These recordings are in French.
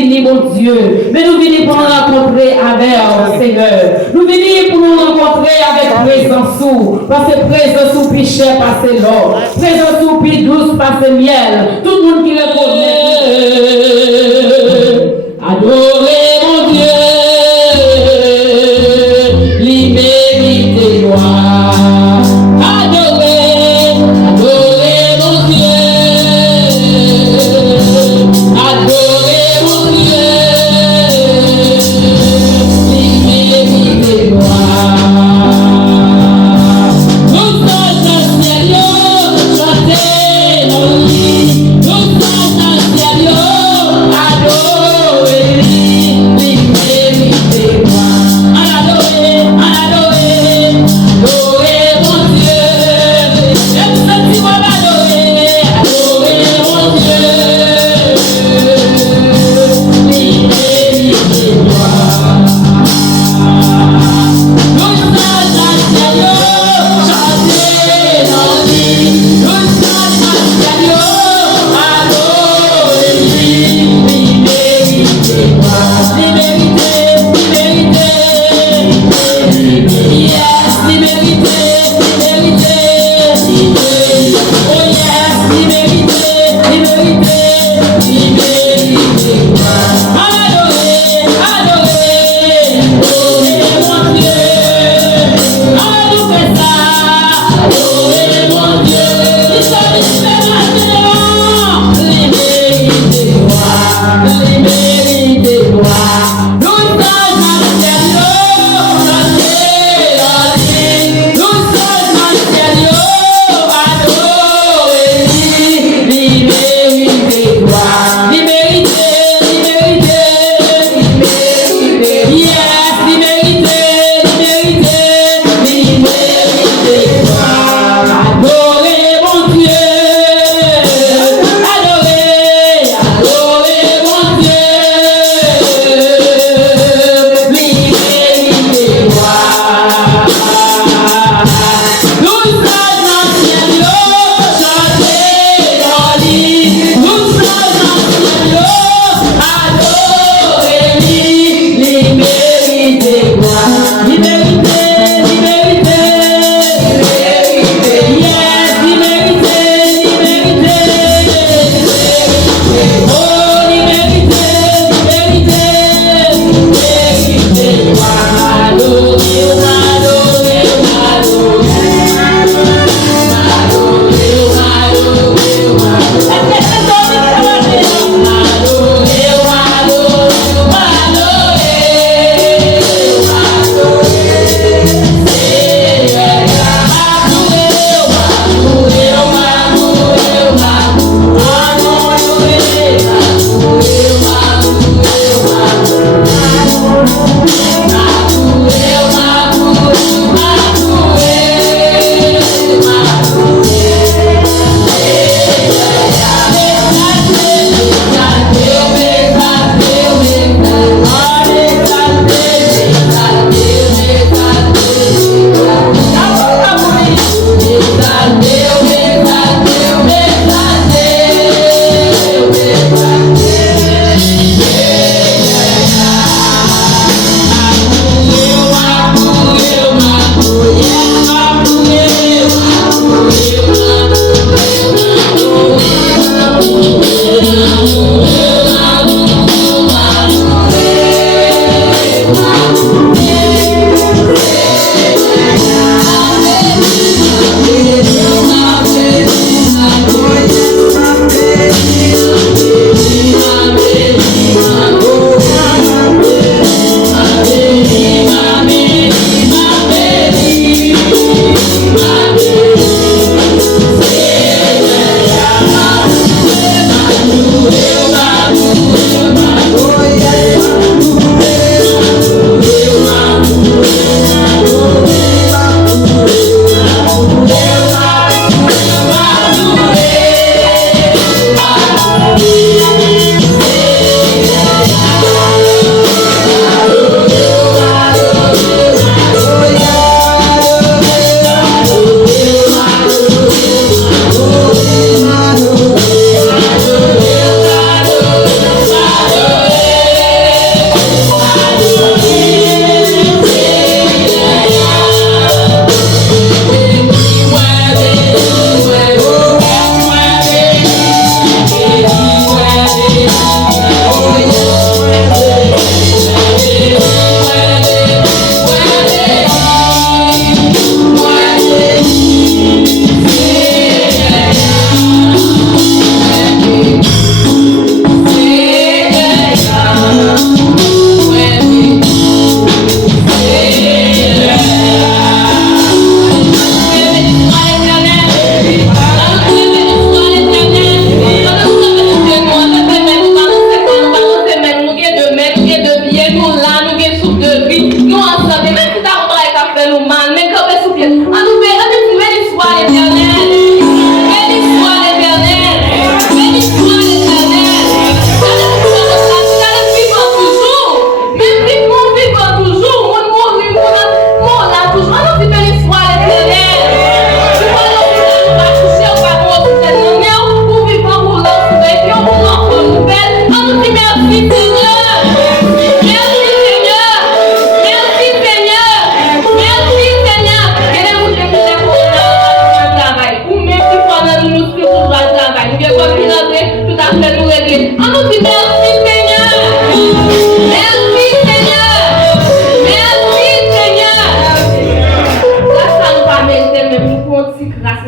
venons, mon Dieu. Mais nous venons pour nous rencontrer avec Seigneur. Nous venons pour nous rencontrer avec présence. Parce que présence ou plus cher, parce que l'or. Présence ou plus douce, parce que miel. Tout le monde qui le connaît. Adorez mon Dieu. L'immédiate gloire. Adorez mon Dieu. Adorez mon Dieu. L'immédiate gloire. Nous sommes dans le ciel, chantez nos lits. Nous sommes dans le ciel, adorez l'immédiate gloire. Adorez mon Dieu.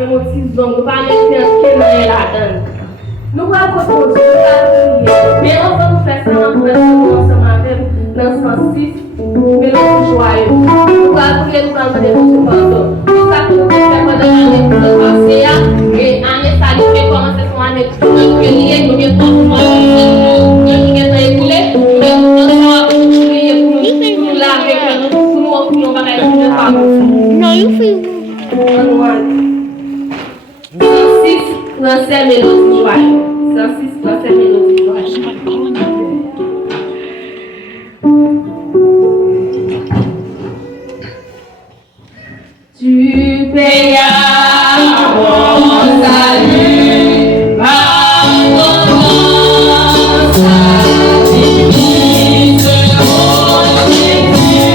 même au petit zone, nous pas mettre un dans la donne. Nous allons continuer, nous allons prier. Mais on va nous faire ça en présence ensemble avec dans 106, mais nous joyeux. Nous allons prier, nous allons demander pour pardon. Tout ça que nous faisons pendant l'année qui s'est passée, et l'année ça a commencé son année qui nous prier, nous avons tout nous avons écoulé, nous avons prier pour nous laver, pour nous offrir nos bagages de pardon. No, you feel. 106, lancer mélodie joyeuse. 106, lancer mélodie joyeuse. Tu payas mon salut, ma confiance, divine, mon Jésus,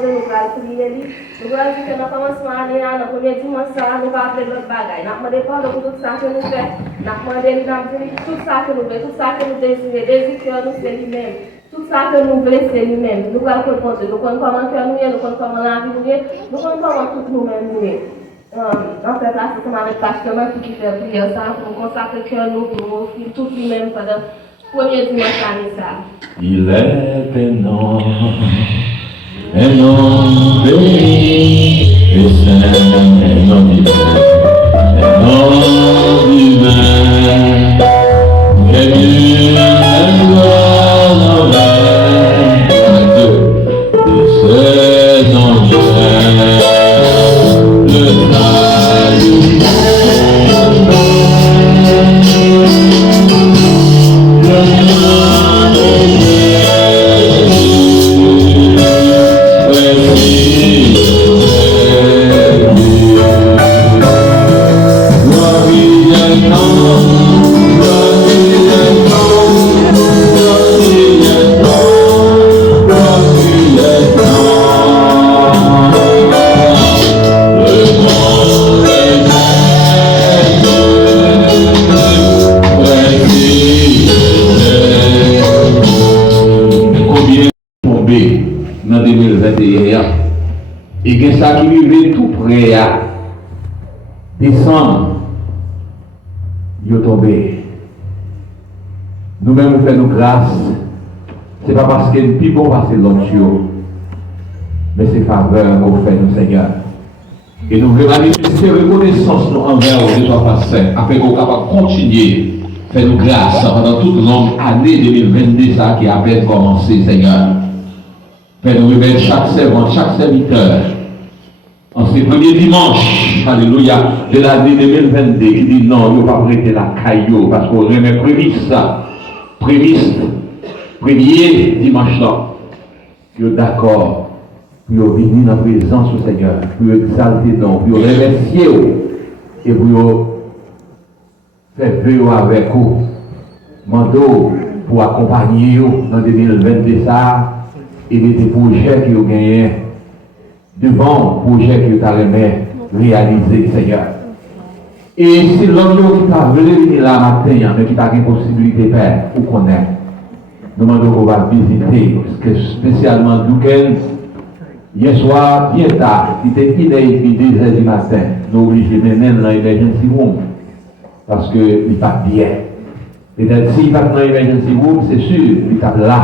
poser, nous allons prier. Nous allons dire que dans le commencement de l'année, dans le premier dimanche, nous allons appeler l'autre bagaille. Nous allons demander pour tout ça que nous faisons. Nous allons demander tout ça que nous faisons, tout ça que nous désirons. Désir que nous, c'est lui-même. Tout ça que nous voulons, c'est lui-même. Nous allons comprendre. Nous connaissons comment cœur nous est, nous connaissons comment la vie nous est, nous connaissons comment tout nous-mêmes nous est. En fait, là, c'est comme avec pasteur qui fait prière ça, pour nous consacrer cœur nous, pour nous offrir tout lui-même pendant le premier dimanche de l'année ça. Il est un nom béni, et saint, un nom divin, un nom divin, et Dieu est gloire de ses anges, le salut. Dans 2021 et que ça qui vivait tout près à décembre, il est tombé. Nous-mêmes, nous faisons grâce. Ce n'est pas parce que nous plus bon passer l'autre, mais c'est faveur qu'on fait nous, Seigneur. Et nous voulons manifester reconnaissance envers les trois passés, afin qu'on soit capable de continuer à faire nous grâce pendant toute longue année 2022, ça qui a à peine commencé, Seigneur. Fais nous remettre chaque servant, chaque serviteur, en ce premier dimanche, alléluia, de l'année 2022, qui dit non, il ne va pas prêter la caillou, parce qu'on remet prémisse, premier dimanche là, que d'accord, pour venir dans la présence du Seigneur, pour exalter non, pour remercier et pour faire vivre avec vous, mando pour accompagner vous dans 2022 ça. Et des projets qui ont gagné devant projets qui ont réalisé, Seigneur. Et si l'homme qui t'a venir là matin, mais qui t'a une possibilité de faire, pour connaître, nous demandons qu'on va visiter, parce que spécialement Douken, hier soir, bien tard, il était inédit 2h du matin, nous obligés de mener dans l'emergency room, parce qu'il n'est pas bien. Peut-être s'il va dans l'emergency room, c'est sûr, il est là.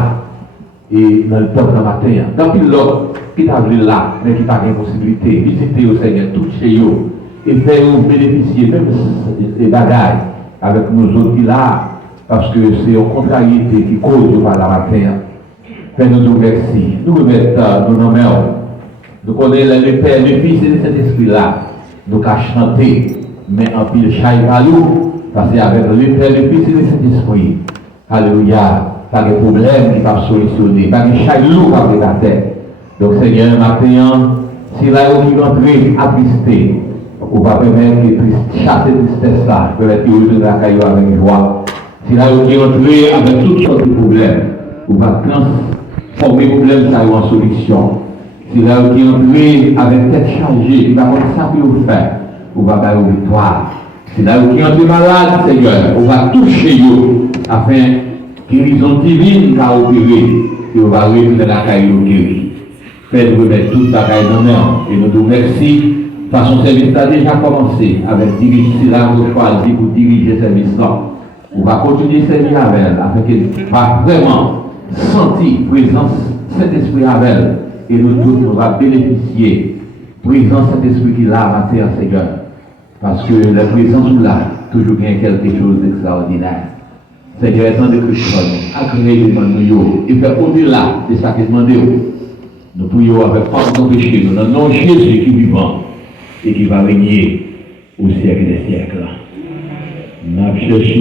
Et dans le peuple dans le matin, dans l'autre qui t'a vu là, mais qui n'a pas de possibilité, visiter au Seigneur, tout chez eux, et faire bénéficier même des bagailles avec nous autres qui là, parce que c'est une contrariété qui cause par la matin. Fais nous merci, nous remettons nos noms, nous connaissons le Père, le Fils et le Saint-Esprit là, nous qu'à chanter, mais en pile chaille à nous, parce qu'avec le Père, le Fils et le Saint-Esprit, alléluia. Pas de problème qui va solutionner, pas de chaillou qui va faire la tête. Donc, Seigneur, maintenant, si là où il rentre à trister, on va permettre que chasser tristesse là, permettre qu'il retourne à la caillou avec joie. Si là où il rentre avec toutes sortes de problèmes, on va transformer le problème en solution. Si là où il rentre avec tête chargée, il va voir ça qu'il veut faire, on va faire une victoire. Si là où il rentre malade, Seigneur, on va toucher eux afin guérison divine qu'a opéré, et on va retourner la caillou guéri. Faites remettre toute la caille dans l'air, et nous vous remercions. Façon service a déjà commencé avec diriger la choisi pour diriger ce service-là. On va continuer à servir avec elle, afin qu'elle va vraiment sentir la présence de cet esprit avec elle, et nous tous nous va bénéficier de la présence de cet esprit qui est là à matin, Seigneur. Parce que la présence là, toujours bien quelque chose d'extraordinaire. Seigneur, étant de Christ, agréez nous et faire au-delà de ça que nous demandons. Nous prions avec pardon péché, nous dans le nom de Jésus qui est vivant et qui va régner au siècle des siècles. N'a cherché,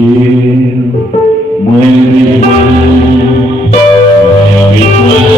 moins besoin, plus que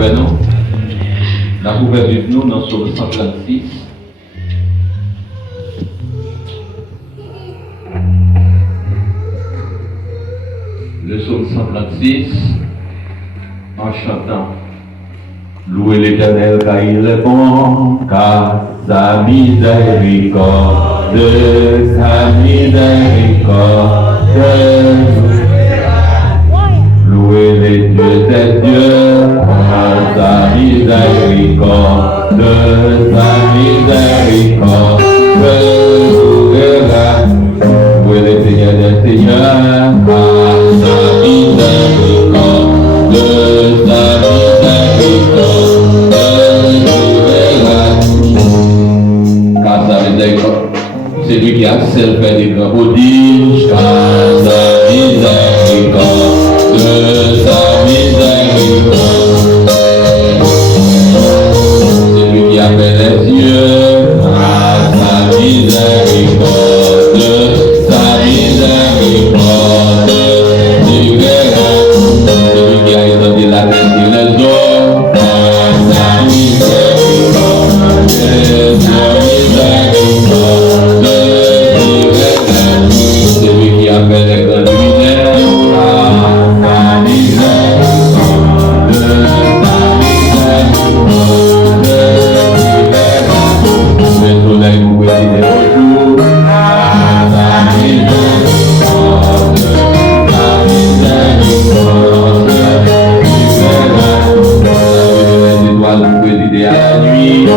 avec nous. Nous pouvons vivre nous dans le psaume 136. Le psaume 136, en chantant. Louez l'Éternel car il est bon, car sa miséricorde, louez les dieux des dieux, car sa miséricorde, louez les seigneurs des seigneurs, car sa miséricorde, car sa miséricorde, c'est lui qui a seul fait des grands prodiges, car sa miséricorde, c'est lui qui a fait les yeux, car sa miséricorde, tu verras, c'est lui qui a étendu la terre sur les eaux, car sa miséricorde, c'est lui qui a fait les grands luminaires, le soleil vous brille des jours, les étoiles vous brillent à la nuit,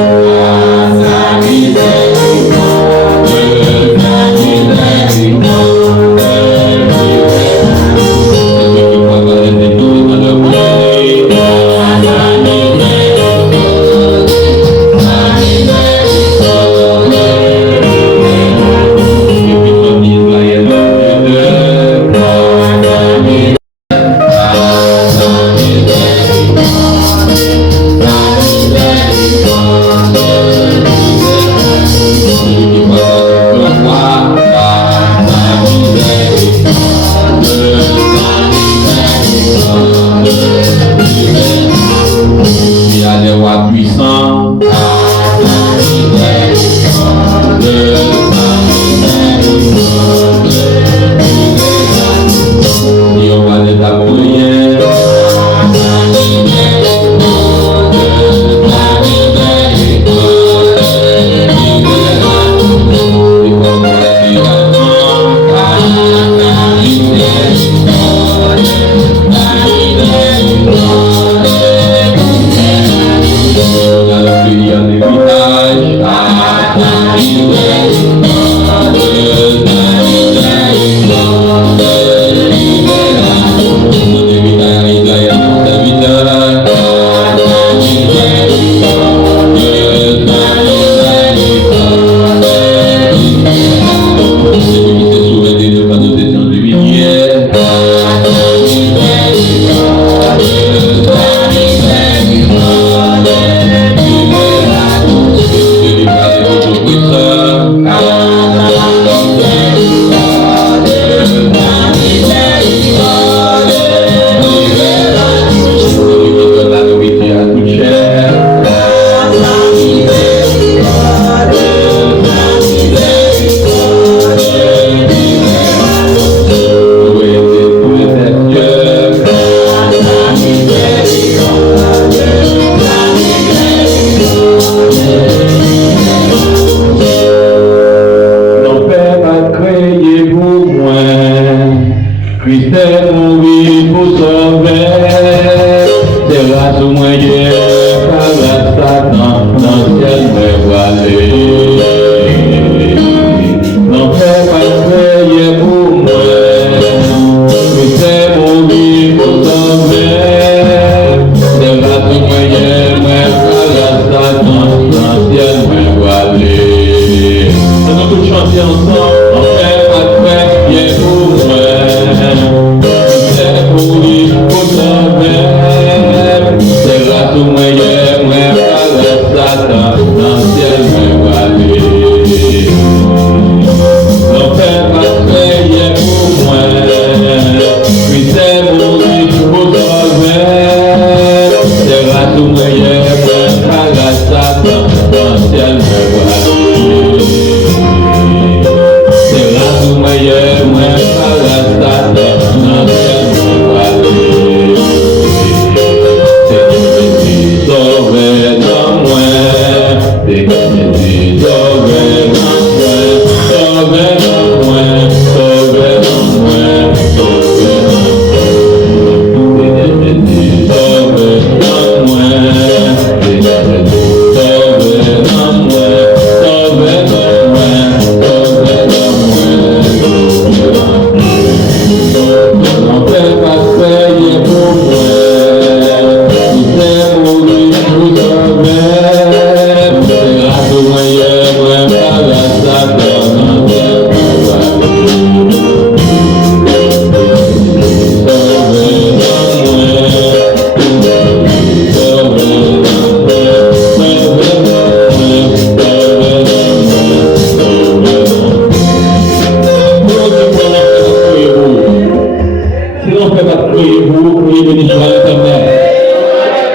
vous, criez béni soit l'éternel.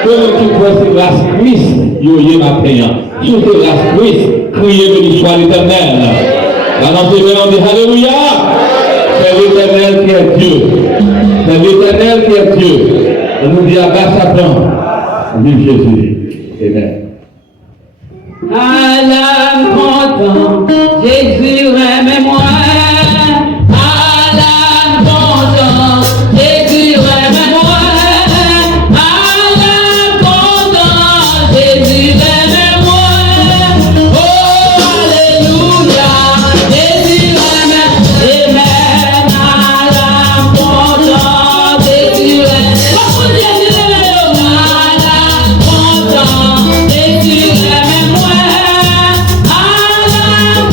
Que tu vois ces grâces Christ, yoye matin. Sous ces grâces Christ, criez béni soit l'éternel. Annoncez-le, on dit Alléluia. C'est l'éternel qui est Dieu. C'est l'éternel qui est Dieu. On nous dit à bas Satan. Vive Jésus. Amen. À l'âme content, Jésus aime-moi. À l'âme content, Jésus aime-moi. À l'âme content, Jésus aime-moi. Oh, alléluia, Jésus aime. Amen. À l'âme content, Jésus aime. Jésus aime-moi. À l'âme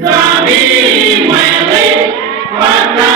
Zami mwele, wata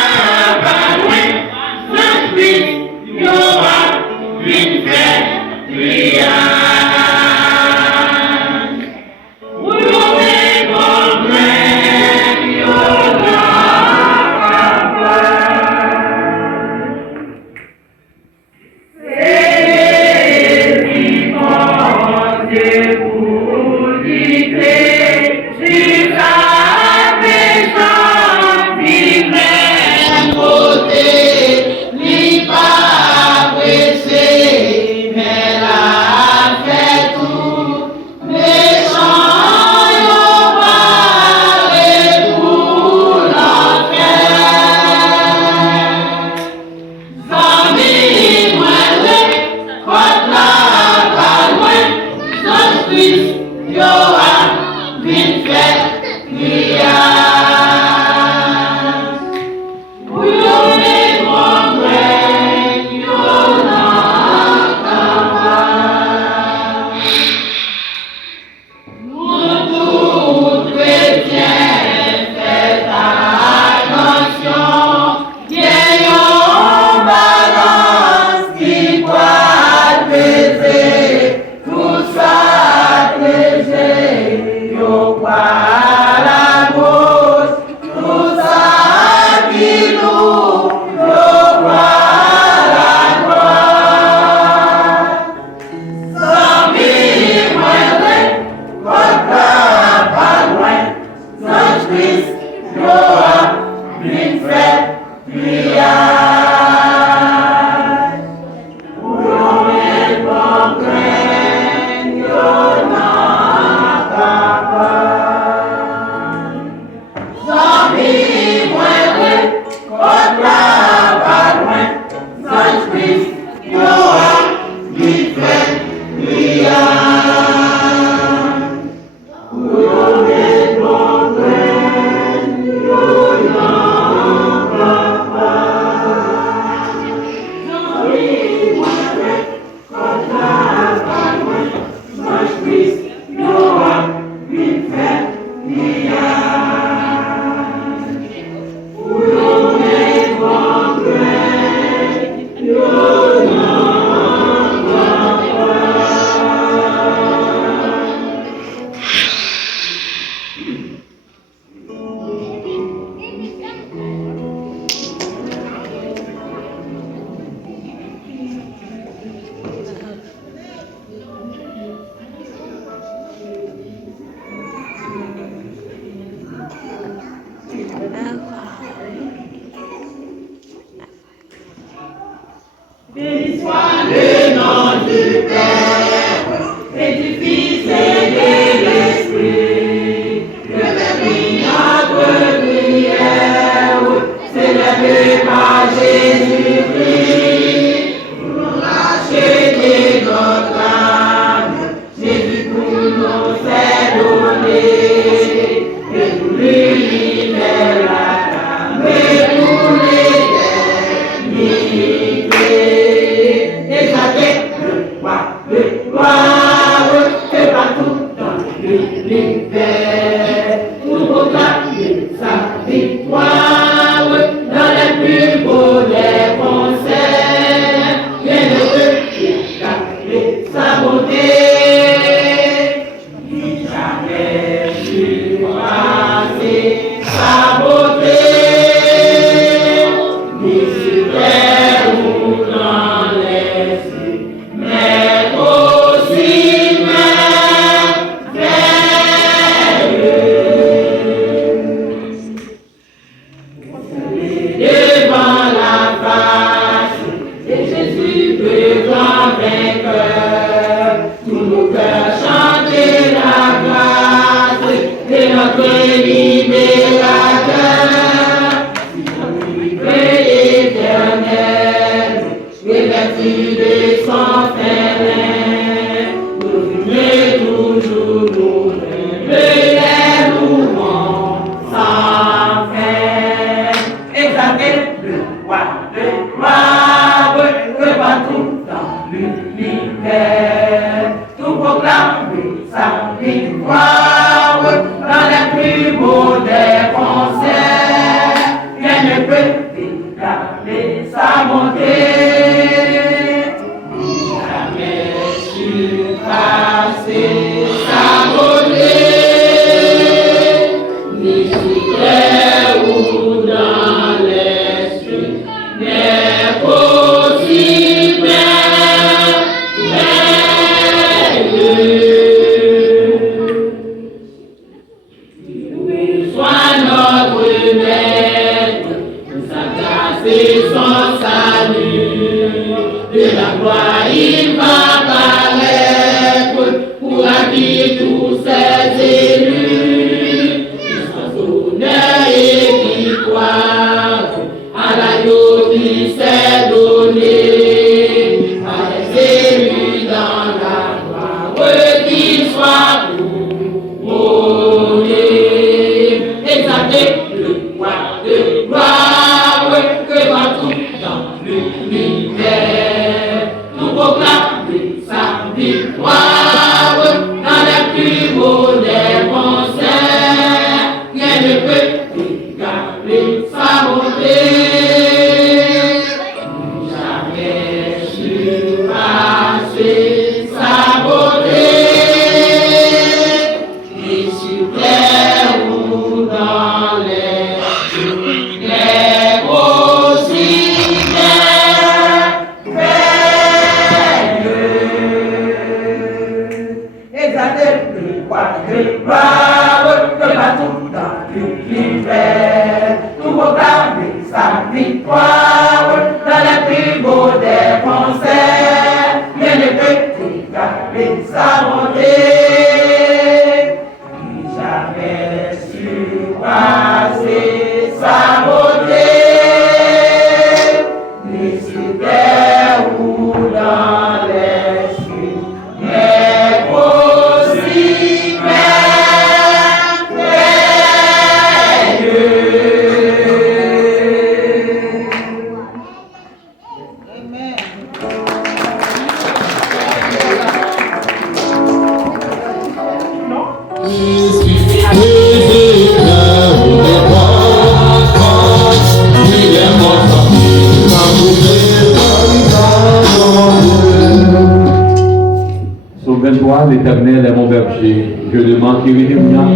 L'Éternel est mon berger, je ne manquerai de rien.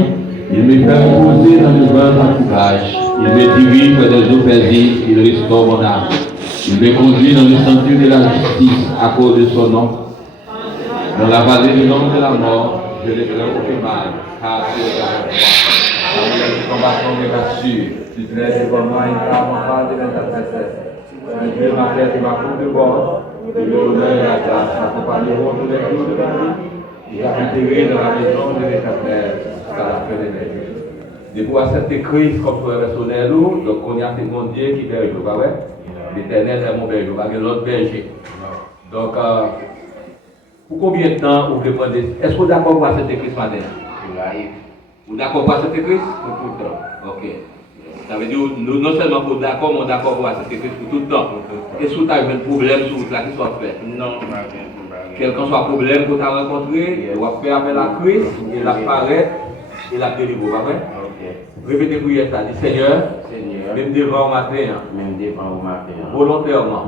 Il me fait reposer dans le vin pâturage. Il me dirige près des eaux paisibles, il restaure mon âme. Il me conduit dans le sentier de la justice à cause de son nom. Dans la vallée de l'ombre de la mort, je ne crains aucun mal, car tu es avec moi. Parmi les combattants me rassure, tu dresses devant moi une table en face de mes adversaires. Tu me dis ma tête et ma coupe de bord. l'honneur et la grâce accompagneront tous les jours de ma vie. Et j'habiterai dans la maison de l'Éternel jusqu'à la fin des jours. Depuis accepter Christ comme sauveur personnel, donc on y a fait mon Dieu qui berge, pas vrai? L'Éternel est mon berger, pas l'autre berger. Donc, pour combien de temps vous voulez prendre? Est-ce que vous êtes d'accord pour accepter Christ matin? Vous êtes d'accord pour accepter Christ? Pour tout le temps. Ok. Ça veut dire, nous, non seulement pour d'accord, mais d'accord pour accepter Christ pour tout le temps. Est-ce que vous avez un problème sur la qui soit fait? Non, quel que soit le problème que tu as rencontré, tu vas faire appel à Christ, il apparaît, il a délivré, pas vrai? Répétez prière ça, dit Seigneur, même devant au matin, volontairement,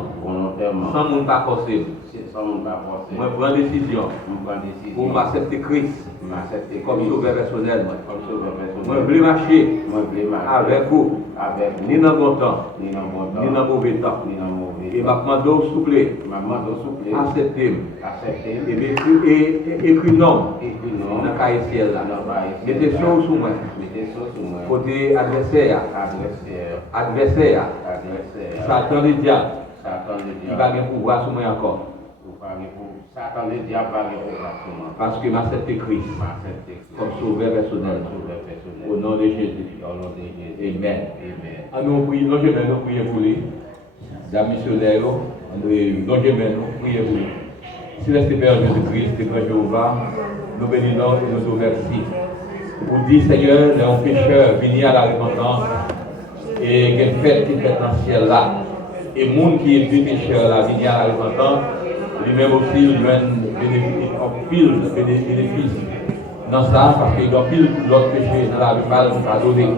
sans mon pas forcé, moi prends décision pour m'accepter Christ comme sauveur personnel. Moi je veux marcher avec vous, ni dans bon temps, ni dans mauvais temps. Et ma demande s'il vous plaît, acceptez et écrit non dans le cahier ciel là. Mettez ça sous moi. Côté adversaire, Satan le diable, il va bien pouvoir sur moi encore. Parce que m'a accepté Christ comme sauveur personnel. Au nom de Jésus. Amen. Nous prions pour lui. Les missionnaires, nous prions pour lui. Céleste Père Jésus-Christ, et grand Jéhovah, nous bénissons et nous remercions. Pour dire, Seigneur, les pécheurs venir à la repentance et qu'il fait qui fait dans le ciel là. Et le monde qui est plus pécheur là, venir à la repentance, lui-même aussi, il doit pile bénéfice dans ça, parce qu'il doit pile l'autre péché dans la vie mal nous donner.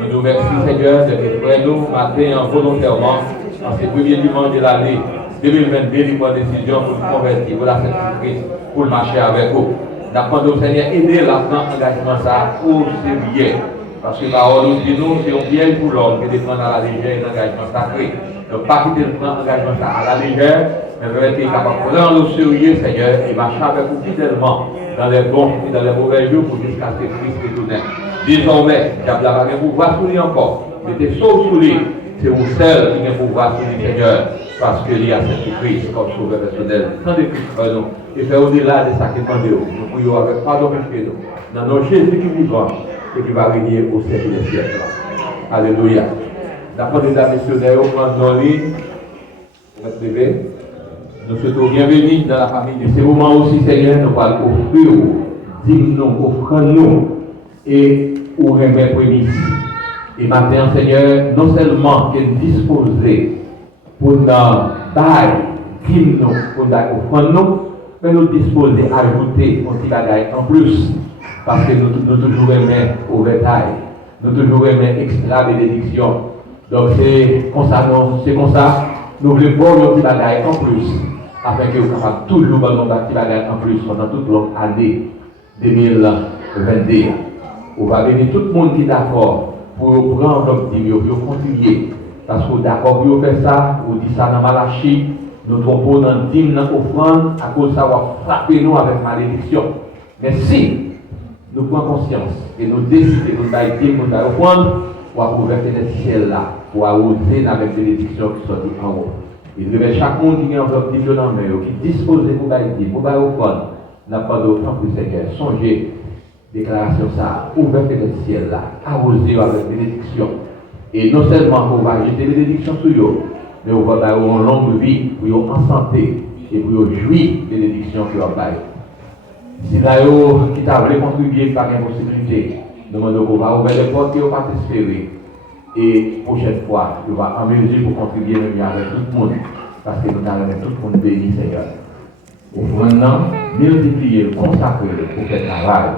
Nous nous remercions, Seigneur, d'être près nous matin volontairement, en ces premiers dimanches de l'année 2022, il prend décision pour nous convertir, pour la Christ, pour marcher avec vous. Nous Seigneur, aider là-dedans, engagement ça pour sérieux. Parce que la parole nous dit, nous, c'est un bien pour l'homme qui de prendre à la légère un engagement sacré. Donc, pas quitter le prendre engagement ça à la légère, mais vraiment être capable de prendre au sérieux, Seigneur, et marcher avec vous fidèlement dans les bons et dans les mauvais jours pour jusqu'à ce que Christ retourne. Désormais, diable n'a pas de pouvoir sur lui encore. Mettez sauve sur lui. C'est vous seul qui a pouvoir sur lui, Seigneur, parce qu'il y a cette Christ comme sauveur personnel. Tendez Christ pour nous et faire au-delà de ça qui est nous. Nous prions avec pardon péché nous. Dans nos Jésus qui vivant et qui va régner au siècle des siècles. Alléluia. D'après les missionnaires, on prend nos lignes. On va se lever. Nous souhaitons bienvenue dans la famille de ces moments aussi, Seigneur. Nous allons offrir, digne-nous, offrons-nous et ou remettre prémices. Et maintenant, Seigneur, non seulement qu'il est disposé pour nous bailler, digne-nous, pour nous offrons-nous, mais nous disposer à ajouter un petit bagage en plus. Parce que nous toujours aimons au bétail. Nous toujours aimons extra bénédiction. Donc c'est comme ça, nous voulons voir un petit bagage en plus, afin que vous puissiez toujours avoir un petit bagage en plus pendant toute l'année 2022. On va bénir tout le monde qui est d'accord pour prendre notre dîme, pour contribuer. Parce que d'accord pour faire ça, on dit ça dans Malachie, nous trompons dans le dîme, dans l'offrande, à cause de ça, on va frapper nous avec malédiction. Mais si nous prenons conscience et nous décidons de nous dîme, nous offrande, on va ouvrir les ciels là, pour arroser avec bénédiction qui sont en haut. Il révèle chaque monde qui est en enveloppe de dans le qui dispose pour bailler, pour bailler au fond, n'a pas d'autre pour Seigneur. Songez, déclaration ça, ouvrir les ciels là, arroser avec bénédiction. Et non seulement on va jeter bénédiction sur eux, mais on va avoir une longue vie, pour eux en santé, et pour eux jouir des bénédictions qui vont bailler. Si là, qui t'a voulu contribuer par une possibilité, nous demandons qu'on va ouvrir les portes et on va t'espérer. Et prochaine fois, on va en mesure pour contribuer avec tout le monde. Parce que nous avons tout le monde béni, Seigneur. Au maintenant, multiplier, consacrer pour faire travail.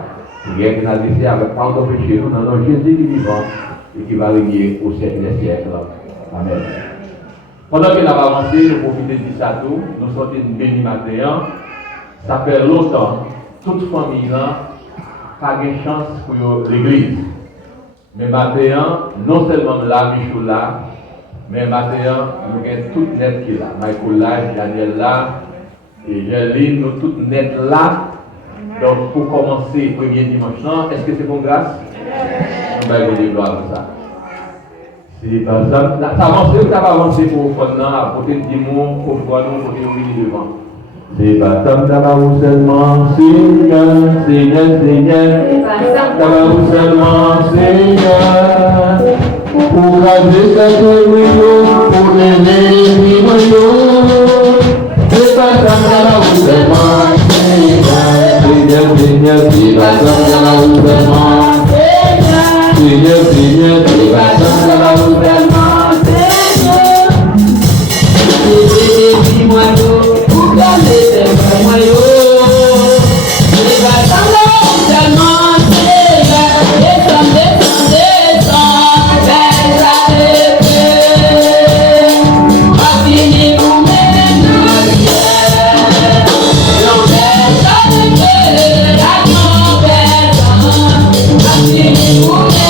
Prière que nous avons laissé avec pardon péché, nous dans Jésus qui est vivant et qui va régner au siècle des siècles. Amen. Pendant que nous avons avancé, nous profitons de ça tout, nous sommes une béni matin. Ça fait longtemps, toute famille n'a pas de chance pour l'église. Mais maintenant, non seulement là, Michou là, mais maintenant, nous avons toutes net qui là. Michael là, Daniel là, et Gerline, nous toutes net là. Donc, pour commencer le premier dimanche, est-ce que c'est pour grâce? Nous allons vous dire gloire pour ça. C'est pas ça. Ça avance ou ça va avancer pour apporter du monde, pour voir nous, pour nous devant. C'est pas ça, ça va vous seulement, Seigneur, Seigneur, Seigneur. Ça va vous seulement, Seigneur. Pour garder cette bouillon, pour lever les bouillons. C'est pas ça, ça va vous seulement, Seigneur, Seigneur, Seigneur. C'est pas ça, ça va vous seulement. Seigneur, Seigneur, c'est pas ça, ça va vous tellement, Seigneur. C'est des moyaux, vous gardez des moyaux. C'est pas ça, ça va vous tellement, Seigneur. Descends, descends, descends, vers la paix. Raffinez-vous maintenant, ciel. L'envers, ça te fait la grand-père. Raffinez-vous maintenant.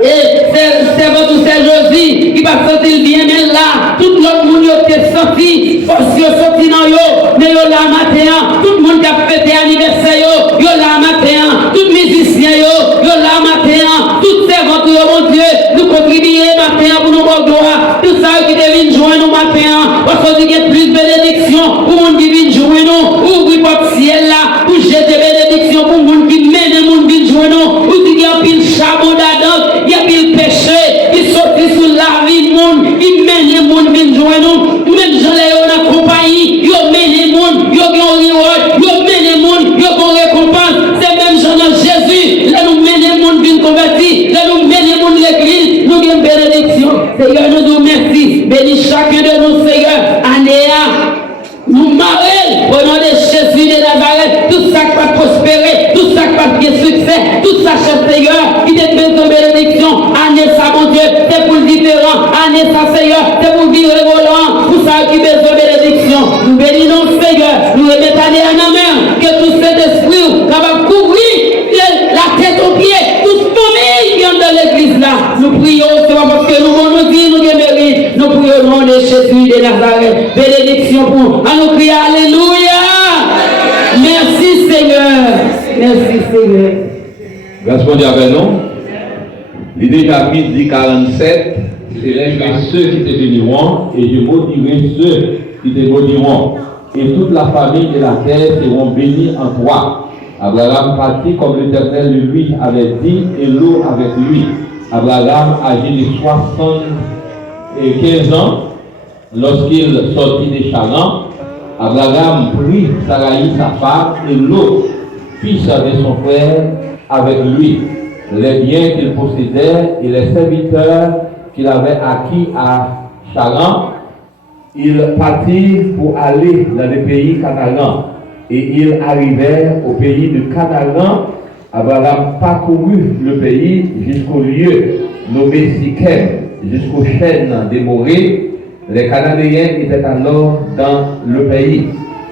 C'est votre Josie qui va sentir bien, mais là, tout l'autre monde qui est sorti, parce que sorti dans yo, mais yo là matin, tout le monde qui a fêté anniversaire yo là matin, tout musicien yo là matin, tout servante yo, mon Dieu, nous contribuer matin pour nous voir gloire, tout ça qui devine joindre nous matin, Parce qu'il y a plus de bénédictions pour les gens qui viennent jouer nous. Ouvrir votre ciel là pour jeter bénédictions pour les gens qui mènent les gens qui viennent jouer nous. Ou si il y a pile charbon d'Adam, il y a pile péché qui sortit sous la vie du monde, qui mène les gens qui viennent jouer nous. Même gens là, ils ont compagnie, ils mènent les gens, ils ont reward, ils mènent les gens, ils ont récompense. C'est même gens dans Jésus, là nous mène les gens qui viennent convertir, là nous mène les gens de l'église, nous avons bénédiction. Seigneur, nous nous merci. Bénis chacun de nous, Seigneur. Anéa. Nous marrer au nom de Jésus de Nazareth, tout ça qui va prospérer, tout ça qui va faire succès, tout ça, cher Seigneur, qui te fait ton bénédiction. Année ça, mon Dieu, c'est pour le différent. Année ça, Seigneur, c'est pour vivre volant, pour ça qui besoin de bénédiction. Nous bénissons, Seigneur, nous remettons année en main, que tout cet esprit va couvrir la tête aux pieds, tout ce famille qui est dans l'église là. Nous prions, c'est parce que nous disons, nous mérite. Nous prions au nom de Jésus de Nazareth. Bénédiction pour. Nous crions Alléluia. Merci Seigneur. Merci Seigneur. Grâce à Dieu avec nous. Il est déjà midi 47. Célèbre ceux qui te béniront, et je maudirai ceux qui te maudiront. Et toute la famille de la terre seront bénis en toi. Abraham partit comme l'Éternel lui avait dit, et l'eau avec lui. Abraham âgé de 75 ans, lorsqu'il sortit des Charans. Abraham prit Saraï sa femme et Lot, fils de son frère, avec lui. Les biens qu'il possédait et les serviteurs qu'il avait acquis à Charan, ils partirent pour aller dans le pays Canaan. Et ils arrivèrent au pays de Canaan. Abraham parcourut le pays jusqu'au lieu nommé Sichem, jusqu'aux chênes des Morées. Les Cananéens étaient alors dans le pays.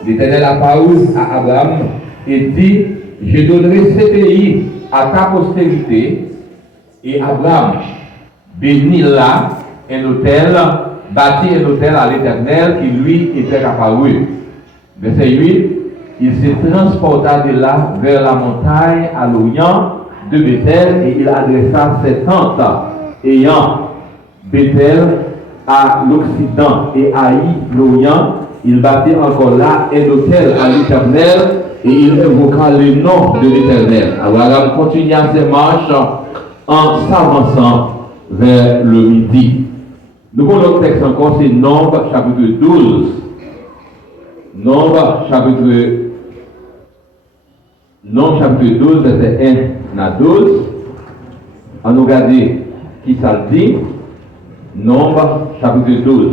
L'Éternel apparut à Abraham et dit, je donnerai ce pays à ta postérité. Et Abraham bénit là un hôtel, bâtit un hôtel à l'Éternel qui lui était apparu. Verset 8, il se transporta de là vers la montagne à l'Orient de Bethel et il adressa ses tentes ayant Bethel à l'Occident et haït l'Orient. Il bâtit encore là un hôtel à l'Éternel et il évoqua le nom de l'Éternel. Abraham continua ses marches en s'avançant vers le midi. Nous avons notre texte encore, c'est Nombre chapitre 12. Nombre chapitre 12, verset 1 à 12. On nous regarde qui ça dit. Nombre chapitre 12.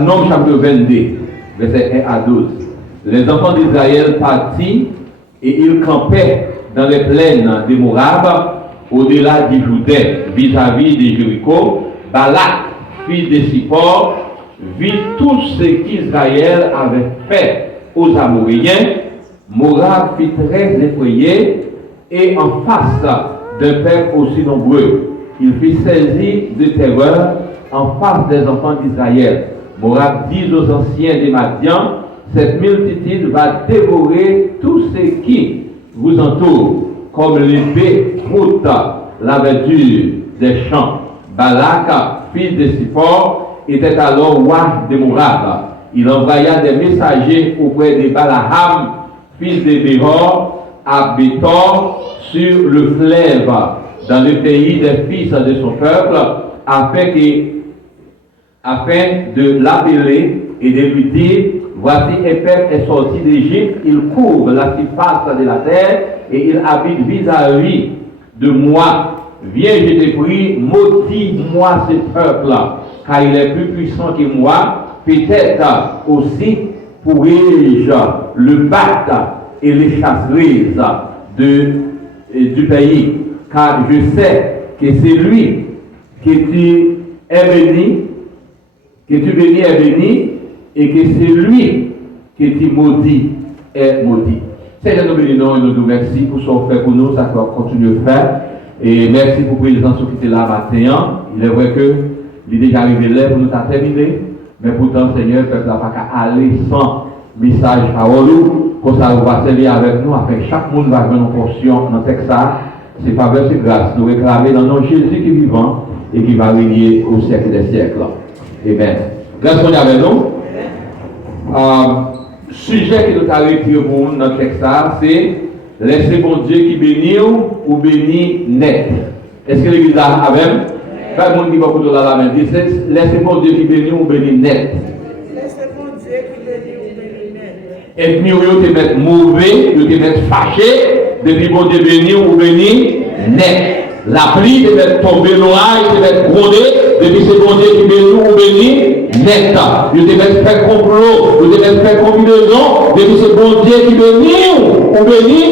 Nombre chapitre 22, verset 1 à 12. Les enfants d'Israël partirent et ils campaient dans les plaines de Moab, au-delà du Jourdain, vis-à-vis de Jéricho. Balak, fils de Sippor, vit tout ce qu'Israël avait fait aux Amoréens. Moab fut très effrayé et en face d'un peuple aussi nombreux. Il fut saisi de terreur en face des enfants d'Israël. Moab dit aux anciens des Madian, cette multitude va dévorer tout ce qui vous entoure, comme l'épée croûte la verdure des champs. Balak, fils de Sippor, était alors roi de Moab. Il envoya des messagers auprès de Balaham, fils de Béhor, à Béthor, sur le fleuve, dans le pays des fils de son peuple, afin de l'appeler et de lui dire, voici un peuple est sorti d'Égypte, il couvre la surface de la terre et il habite vis-à-vis de moi. Viens, je te prie, maudis-moi ce peuple-là, car il est plus puissant que moi. Peut-être aussi pourrais-je le battre et les chasserai du pays, car je sais que c'est lui que tu es béni, que tu bénis est béni, et que c'est lui que tu maudis est maudit. Seigneur, nous bénissons et nous nous merci pour ce qu'on fait pour nous, ça qu'on continue de faire. Et merci pour la présence qui était là matin. Il est vrai que il est déjà arrivé là pour nous terminer. Mais pourtant, Seigneur, le peuple n'a pas qu'à aller sans message parole. Comme ça, on va servir avec nous, afin que chaque monde va avoir une portion dans le texte. C'est faveur, c'est grâce. Nous réclamer dans le nom de Jésus qui est vivant et qui va régner au siècle des siècles. Amen. Grâce à Dieu avec nous. Sujet que nous avons écrit pour nous dans le texte, c'est laissez bon Dieu qui bénit ou bénit net. Est-ce que l'église a même? Pas le monde qui va pour la main. Laissez bon Dieu qui bénit ou bénit net. Laissez bon Dieu qui bénit ou bénit net. Et puis, vous te mettre mauvais, vous te mettre fâché, depuis bon Dieu bénit ou bénit net. La pluie te mettre tomber, l'orage te mettre gronder, depuis c'est bon Dieu qui bénit ou bénit net. Vous te mettre faire complot, vous te mettre faire combinaison, depuis c'est bon Dieu qui bénit ou bénit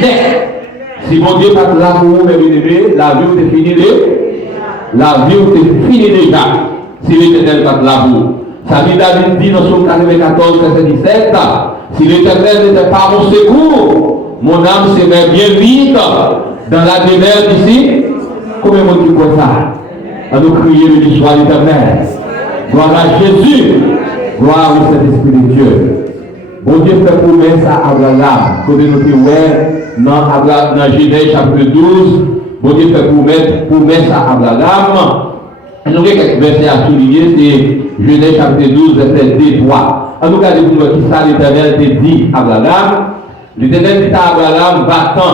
net. Si bon Dieu pas là pour vous, mes bien-aimés, la vie est finie déjà. La vie est finie déjà. Si l'Éternel pas là pour vous. Ça dit David dit dans Psaume 94, verset 17, si l'Éternel n'était pas mon secours, mon âme serait bien vite dans la demeure d'ici. Combien de monde qui croit ça? À nous crier béni soit l'Éternel. Gloire à Jésus. Gloire au Saint-Esprit de Dieu. Bon Dieu fait promesse à Abraham. Quand nous sommes dans Genèse chapitre 12, bon Dieu fait promesse à Abraham. Nous avons quelques versets à souligner, c'est Genèse chapitre 12, verset 2 et 3. En nous regardons pour qui ça l'Éternel te dit à Abraham. L'Éternel dit à Abraham, va-t'en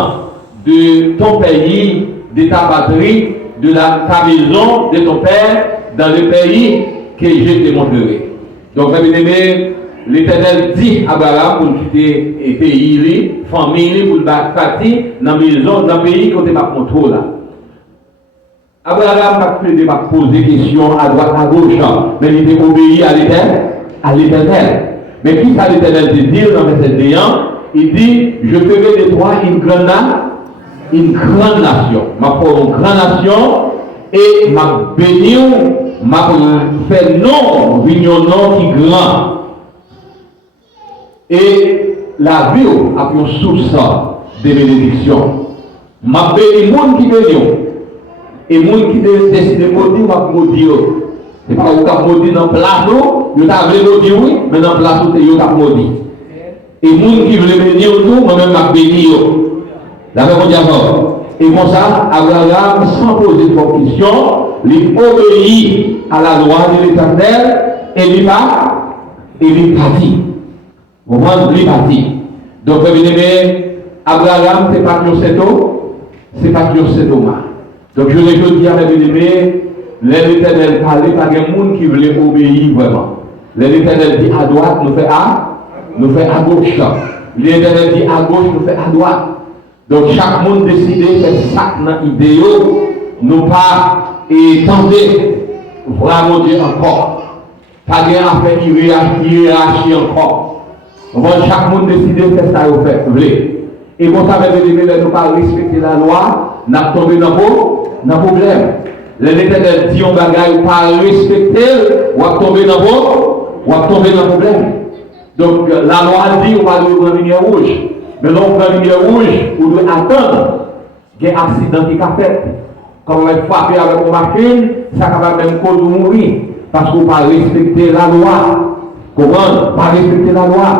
de ton pays, de ta patrie, de ta maison, de ton père, dans le pays que je te montrerai. Donc, mes bien-aimés, l'Éternel dit à Abraham pour quitter le pays, famille, pour partir dans la maison, dans le pays qu'on ne pas contrôler. Abraham n'a pas posé des questions à droite, à gauche, mais il était obéi à l'Éternel. Mais qui ça l'Éternel te dit dans verset 1? Il dit, je ferai de toi une grande nation. Ma pour une grande nation et ma béni, ma fait nom, vignon nom qui grand. Et la vie a une source de bénédiction. Ma béni, monde qui béni. Et les gens qui décident de maudire, m'a maudire. Ce n'est pas vous qui maudit dans le plateau, vous avez maudit, oui, mais dans le plateau, c'est vous qui maudit. Et les gens qui veulent bénir nous, moi-même, m'a béni. La même chose. Et comme ça, Abraham, sans poser de questions, il obéit à la loi de l'Éternel et il partit. Vous voyez, il partit. Donc, vous voyez, Abraham, ce n'est pas Yoseto, ce n'est pas Yoseto. Donc, je veux dire à mes bien-aimés, l'Éternel parlait par des gens qui voulaient obéir vraiment. L'Éternel dit à droite, nous fait à gauche. L'Éternel dit à gauche, nous fait à droite. Donc, chaque monde décide de faire ça dans l'idée, nous pas tenter vraiment Dieu encore. Pas de faire hiérarchie encore. Chaque monde décide de faire ça au fait. Et bon, ça veut dire que nous pas respecter la loi, nous avons tombé dans le problème. L'Éternel dit on bagaille pas respecter, ou à tomber dans le problème. Donc la loi dit on va aller dans la lumière rouge. Mais l'on prend la lumière rouge, on doit attendre qu'il y ait un accident qui a fait. Quand on va frapper avec une machine, ça va même cause de mourir. Parce qu'on ne va pas respecter la loi. Comment? Pas respecter la loi.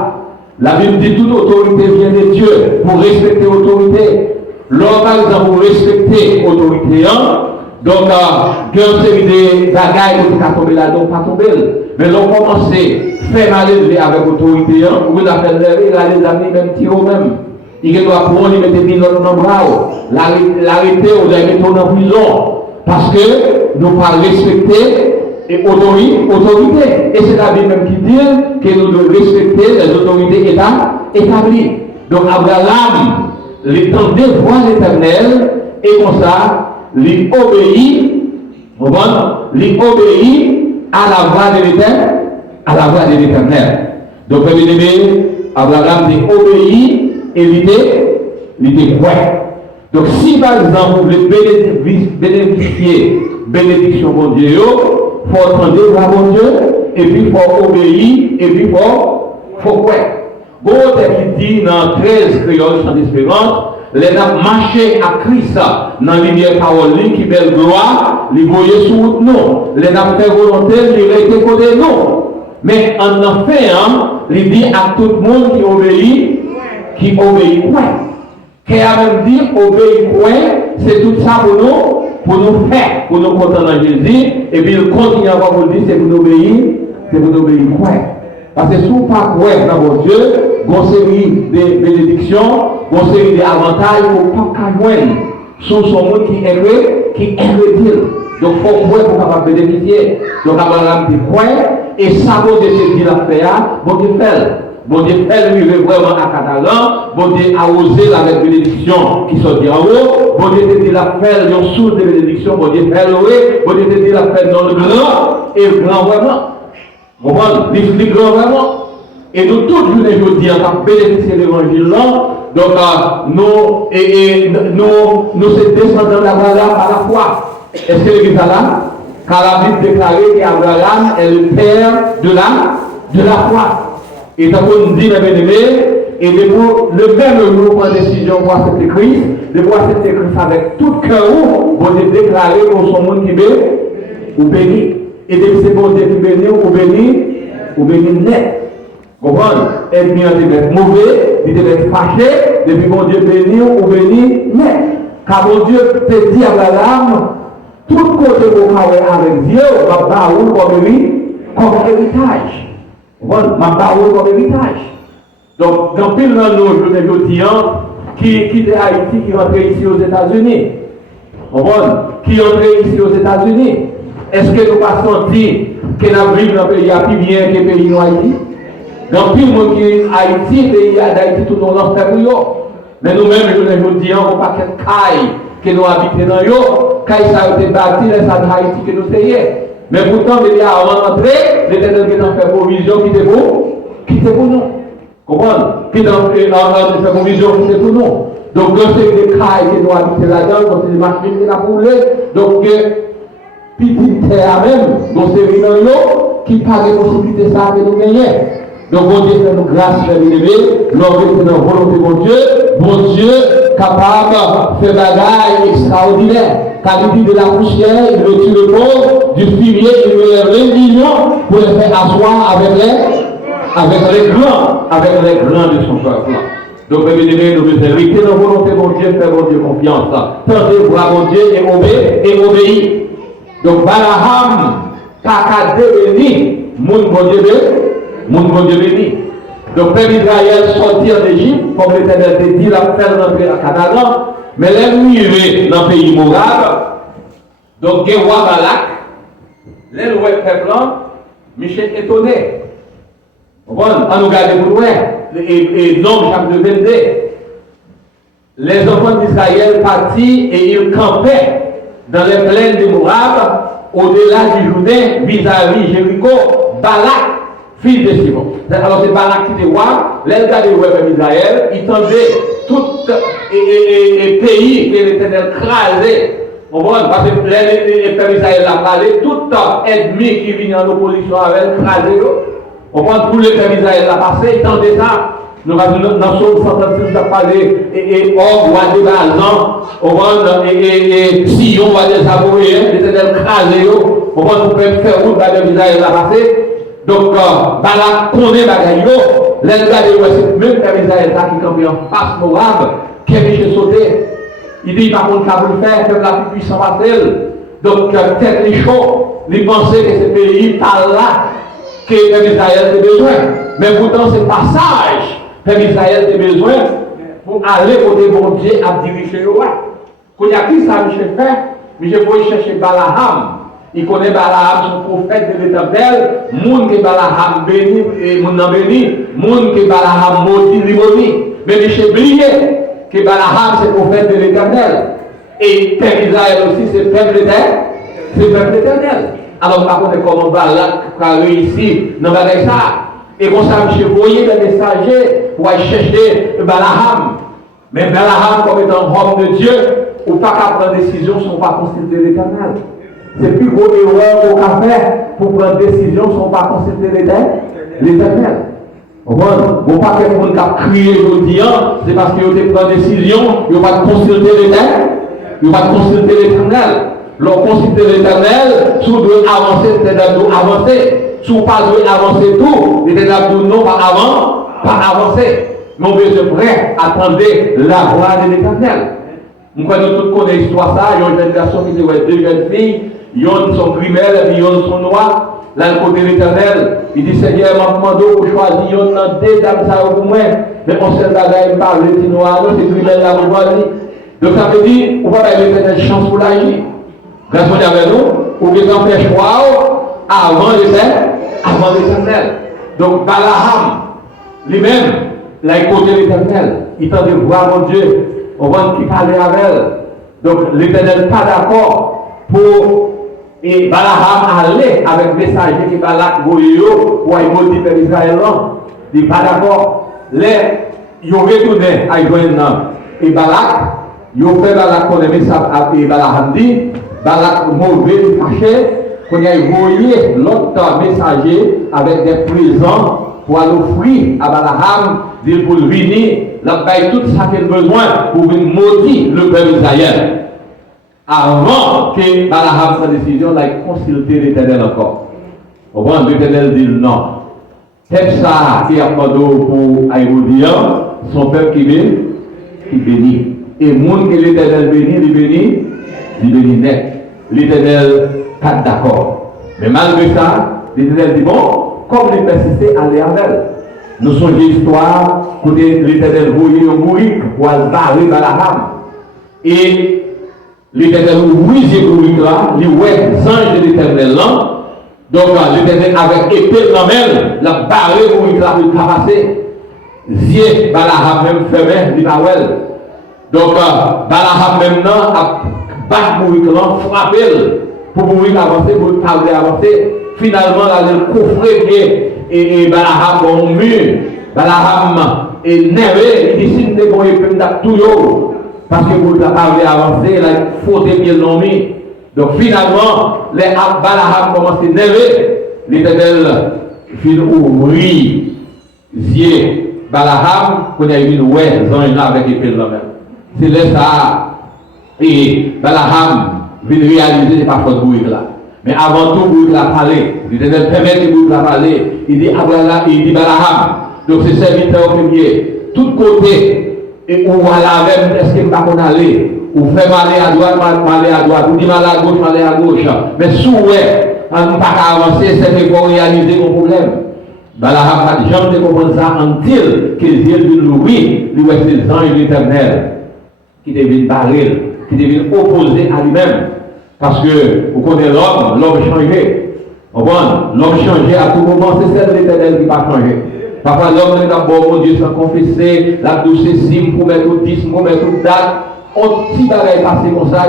La Bible dit toute autorité vient de Dieu pour respecter l'autorité. L'homme, par exemple, pour respecter l'autorité, donc, il y a une série de bagailles qui sont tombées là-dedans, pas tombées. Mais l'on commence à faire mal avec l'autorité, vous avez levé, là, les amis, même tirer même. Il doit prendre, il mettre des notes dans le bras, l'arrêter ou les mettre en prison. Parce que nous ne pas respecter l'autorité. Et c'est la Bible même qui dit que nous devons respecter les autorités établies. Donc, Abraham, il tendait voir l'Éternel, et comme ça, il obéit à la voix de l'Éternel. Donc, bien aimé, Abraham a obéi et il était prêt. Donc, si par exemple, vous voulez bénéficier bénédiction mon Dieu, il faut attendre voir mon Dieu, et puis il faut obéir, et puis il faut prêt. Bon, qui dit dans 13 créoles sans espérance, les gens marché à Christ dans la lumière parole qui belle gloire, les voyaient sur nous. Les gens fait volonté, les été côté nous. Mais en effet, il dit à tout le monde qui obéit quoi. Qui a même dit obéir quoi, c'est tout ça pour nous faire, pour nous contenter dans Jésus. Et puis il continue à vous dire, c'est pour nous obéir quoi. Parce que si vous pas croire dans mon Dieu, une série de bénédictions, une série d'avantages, il ne faut pas joindre sur son monde qui est dit. Donc il faut croire pour capable bénéficier. Donc Abraham dit croire, et ça vaut de se dire la faire, bon Dieu fait. Bon Dieu fait lui vraiment à Catalan, bon Dieu a osé la bénédiction qui sont en haut, bon Dieu te dit la faire une source de bénédiction, bon Dieu fait le bon Dieu te dit la faire dans le grand, et le grand vraiment. Vous comprenez? Le grand vraiment. Et nous, toutes les journées, je dis, on va bénéficier de l'évangile là, donc nous sommes descendants d'Abraham par la foi. Est-ce que l'église est là? Car la Bible déclare qu'Abraham est le père de la foi. Et tant qu'on dit, mes bien-aimés, et de pour le même jour, prendre décision pour accepter Christ, de pouvoir accepter Christ avec tout cœur, vous devez déclarer pour son monde qui ou béni. Et depuis c'est bon Dieu qui bénit, ou béni net. Vous comprenez? Et bien, il devait être mauvais, il devait être fâché, depuis bon Dieu béni, ou béni net. Car mon Dieu te dit à Abraham, tout côté vous avez avec Dieu, ma baoul comme héritage. Ma parole comme héritage. Donc, dans pile de nos jours, qui quitte Haïti, qui rentre ici aux États-Unis. Qui rentre ici aux États-Unis. Est-ce que nous pas senti que nous vivons dans un pays plus bien que le pays Haïti? Dans pile de monde qui est Haïti, le pays d'Haïti, tout le monde fait pour eux. Mais nous-mêmes, je vous dis, on ne pas qu'être caille que nous habitons dans eux. Caille, ça a été bâti, les salles d'Haïti que nous sommes. Mais pourtant, il y a avant d'entrer, l'Éternel qui a fait provision qui était pour nous. Comprenez? Qui a fait provision qui était pour nous. Donc, c'est des cailles que nous habitons là-dedans, c'est des machines qui ont roulé. Donc, petite terre même, donc c'est une l'eau qui parle de possibilité ça que nous gagnons. Donc, bon Dieu fait nous grâce, frère bien-aimé, nous avons dans la volonté de bon Dieu, capable de faire bagaille extraordinaire. Qualité de la poussière, il retire le pauvre, du fumier, il relève les millions pour les faire asseoir avec les grands de son peuple. Donc, mes bien-aimés, nous devons hériter la volonté de mon Dieu, faire mon Dieu confiance. Tentez voir mon Dieu et obéir. Donc, Balaam, pas qu'à béni, mon bon Dieu béni. Donc, peuple Israël sortir d'Égypte, comme l'Éternel te dit, la faire rentrer à Canaan. Mais les dans le pays Moab, donc il y a Balak, les peuple, Michel étonné. On nous regarde pour loin, et Nombre chapitre 22. Les enfants d'Israël partis et ils campaient dans les plaines de Moab, au-delà du Jourdain, vis-à-vis Jéricho, Balak, fils de Simon. Alors c'est Balak qui était roi, les gars de peuple d'Israël, ils tendaient tout les pays que l'Éternel crasait. Parce que les peuples d'Israël l'a parlé, tout ennemi qui vient en opposition avec crasé. Pour les peuples d'Israël l'a passé, ils tendaient ça. Nous avons dans Somme 136, ça parlé, et Og, roi de Bazan, et Sion, roi des Amoréens, l'Éternel crasé. Pour faire route, les peuples d'Israël l'a passé. Donc, Balak connaît bagaille, les gars de même peuple d'Israël qui campait en face Moab, qui est venu sauter. Il dit, par contre, qu'à vous le faire, que la plus puissante va faire. Donc, tête les chauds, ils pensaient que ce pays par là, que le peuple d'Israël a besoin. Mais pourtant, c'est passage, le peuple d'Israël a besoin pour aller côté bon Dieu à diriger le roi. Quand il y a qui ça, Michel fait, Michel faut chercher Balaam. Il connaît Balaam, son prophète de l'Éternel, moun que Balaam béni, et moun nan béni, moun que Balaam maudit, limoni. Mais Michel brillait que Balaam c'est prophète de l'Éternel. Et peuple Israël aussi c'est peuple d'Éternel. Alors par contre, comment Balak a réussi dans la ça? Et comme ça, Michel voyait les messagers pour aller chercher Balaam. Mais Balaam, comme étant homme de Dieu, ou pas qu'à prendre décision si on ne pas consulter l'Éternel. C'est plus gros erreur qu'on a fait pour prendre décision si on ne pas consulter l'Éternel. Bon, pas que le monde a crié aujourd'hui, c'est parce qu'il a pris décision, il ne va pas consulter l'Éternel. Il ne va pas consulter l'Éternel. L'on consulter l'Éternel, si on doit avancer, l'Éternel doit avancer. Si on ne doit pas avancer tout, l'Éternel doit non pas avancer. Mais on besoin prêt à attendre la voix de l'Éternel. Nous connaissons l'histoire ça, il y a une jeune garçon qui était deux jeunes filles, il y a son grimel et il y a son noir. là, le côté de l'Éternel, il dit Seigneur, m'a demandé pour choisir une deux dames pour moi, mais on sait que il parle de noir, c'est que là, vous voyez. Donc ça veut dire, on va avoir l'Éternel chance pour l'agir. Grâce à nous, ou bien on fait choix avant l'Éternel. Donc Balaam, lui-même, là, il côté l'Éternel, il tente de voir mon Dieu, on va qui parler avec elle. Donc l'Éternel n'est pas d'accord pour et Balaam aller avec le messager qui va là pour aller maudire les Israéliens. Il n'est pas d'accord. Ils ont retourné à Israël. Et Balak, ils ont fait Balak pour le message et Balaam dit Balak mauvais, fâché, qu'on a envoyé l'autre messager avec des présents pour aller offrir à Balaam, pour venir, là, tout ça qu'il a besoin pour venir maudire le peuple d'Israël. Avant que Balaam sa décision, il a consulté l'Éternel encore. Au moins, l'Éternel dit non. C'est ça qui a demandé pour Aïroudian, son peuple qui bénit. Et le monde que l'Éternel bénit, il bénit net. L'Éternel pas d'accord. Mais malgré ça, l'Éternel dit bon, comme il persistait à aller avec elle. Nous sommes l'histoire où l'Éternel voyait un mourir pour barrer Balaam. Et l'Éternel ouvrit les bourriques là, les anges de l'Éternel là. Donc l'Éternel avec épée dans la main, la barré bourrique là pour passer. Zier Balaam même fermé, il pas well. Donc Balaam même a battu bourrique là, frappé pour bourrique avancer, pour parler avancer. Finalement là, il coffre et Balaam au mur. Balaam est nerveux, il décide de prendre épée dans tout. Parce que vous n'avez pas avancé, il a fauté bien l'homme. Donc finalement, les Balaam commencent à s'énerver. L'Éternel finit ouvrir les yeux. Balaam, qu'on a vu, ouais, ils avec épée de la main. C'est là ça. Et Balaam vient réaliser pas faute de là. Mais avant tout, vous la parler. L'Éternel permet que vous la parler. Il dit Abraham, il dit Balaam. Donc c'est serviteur premier. Tout côté. Et où voilà même, est-ce qu'il ne va pas aller? Ou fait aller à droite, aller à droite, ou dit mal à gauche, aller à gauche. Mais si ouais, on ne peut pas avancer, c'est pour réaliser mon problème. Balaam n'a jamais compris ça en tel que Dieu lui louer, lui est les anges de l'Éternel, qui deviennent barrer, qui deviennent opposer à lui-même. Parce que vous connaissez l'homme changé. L'homme changé à tout moment, c'est celle de l'Éternel qui va changer. Papa, l'homme est d'abord, mon Dieu, sans confesser, la douce sim pour mettre au 10, pour mettre au date. On petit bagaille passé comme ça,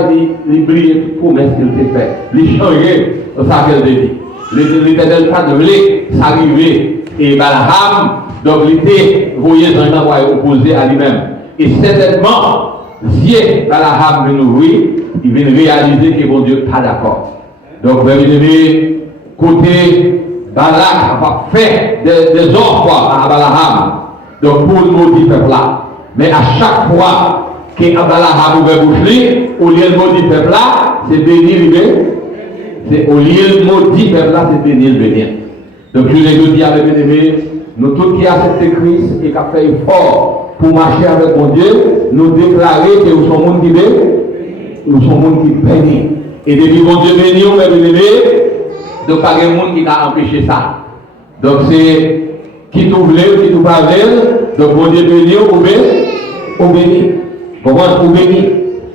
il brille toute promesse qu'il s'est fait. Il change, ça qu'elle dit. L'Éternel pas de blé, ça arrivait. Et Balaam, donc il était, vous voyez, dans un endroit opposé à lui-même. Et certainement, si Balaam vient ouvrir, il vient réaliser que mon Dieu n'est pas d'accord. Donc, vous avez côté Balak va faire des offres à Balaam. Donc, pour le maudit peuple là. Mais à chaque fois que Balaam ouvre bouche, au lieu de maudit peuple là, c'est bénir c'est au lieu de maudit peuple là, c'est bénir le bénir. Donc, je l'ai dit avec mes amis, nous tous qui acceptons Christ et qui avons fait effort pour marcher avec mon Dieu, nous déclarer que nous sommes monde qui bénit, nous sommes monde qui bénit. Et depuis mon Dieu béni, on mes amis, donc pas de monde qui a empêché ça. Donc c'est qui tout voulait, qui tout pas voulait, donc mon Dieu béni, ou béni. Comment ou béni.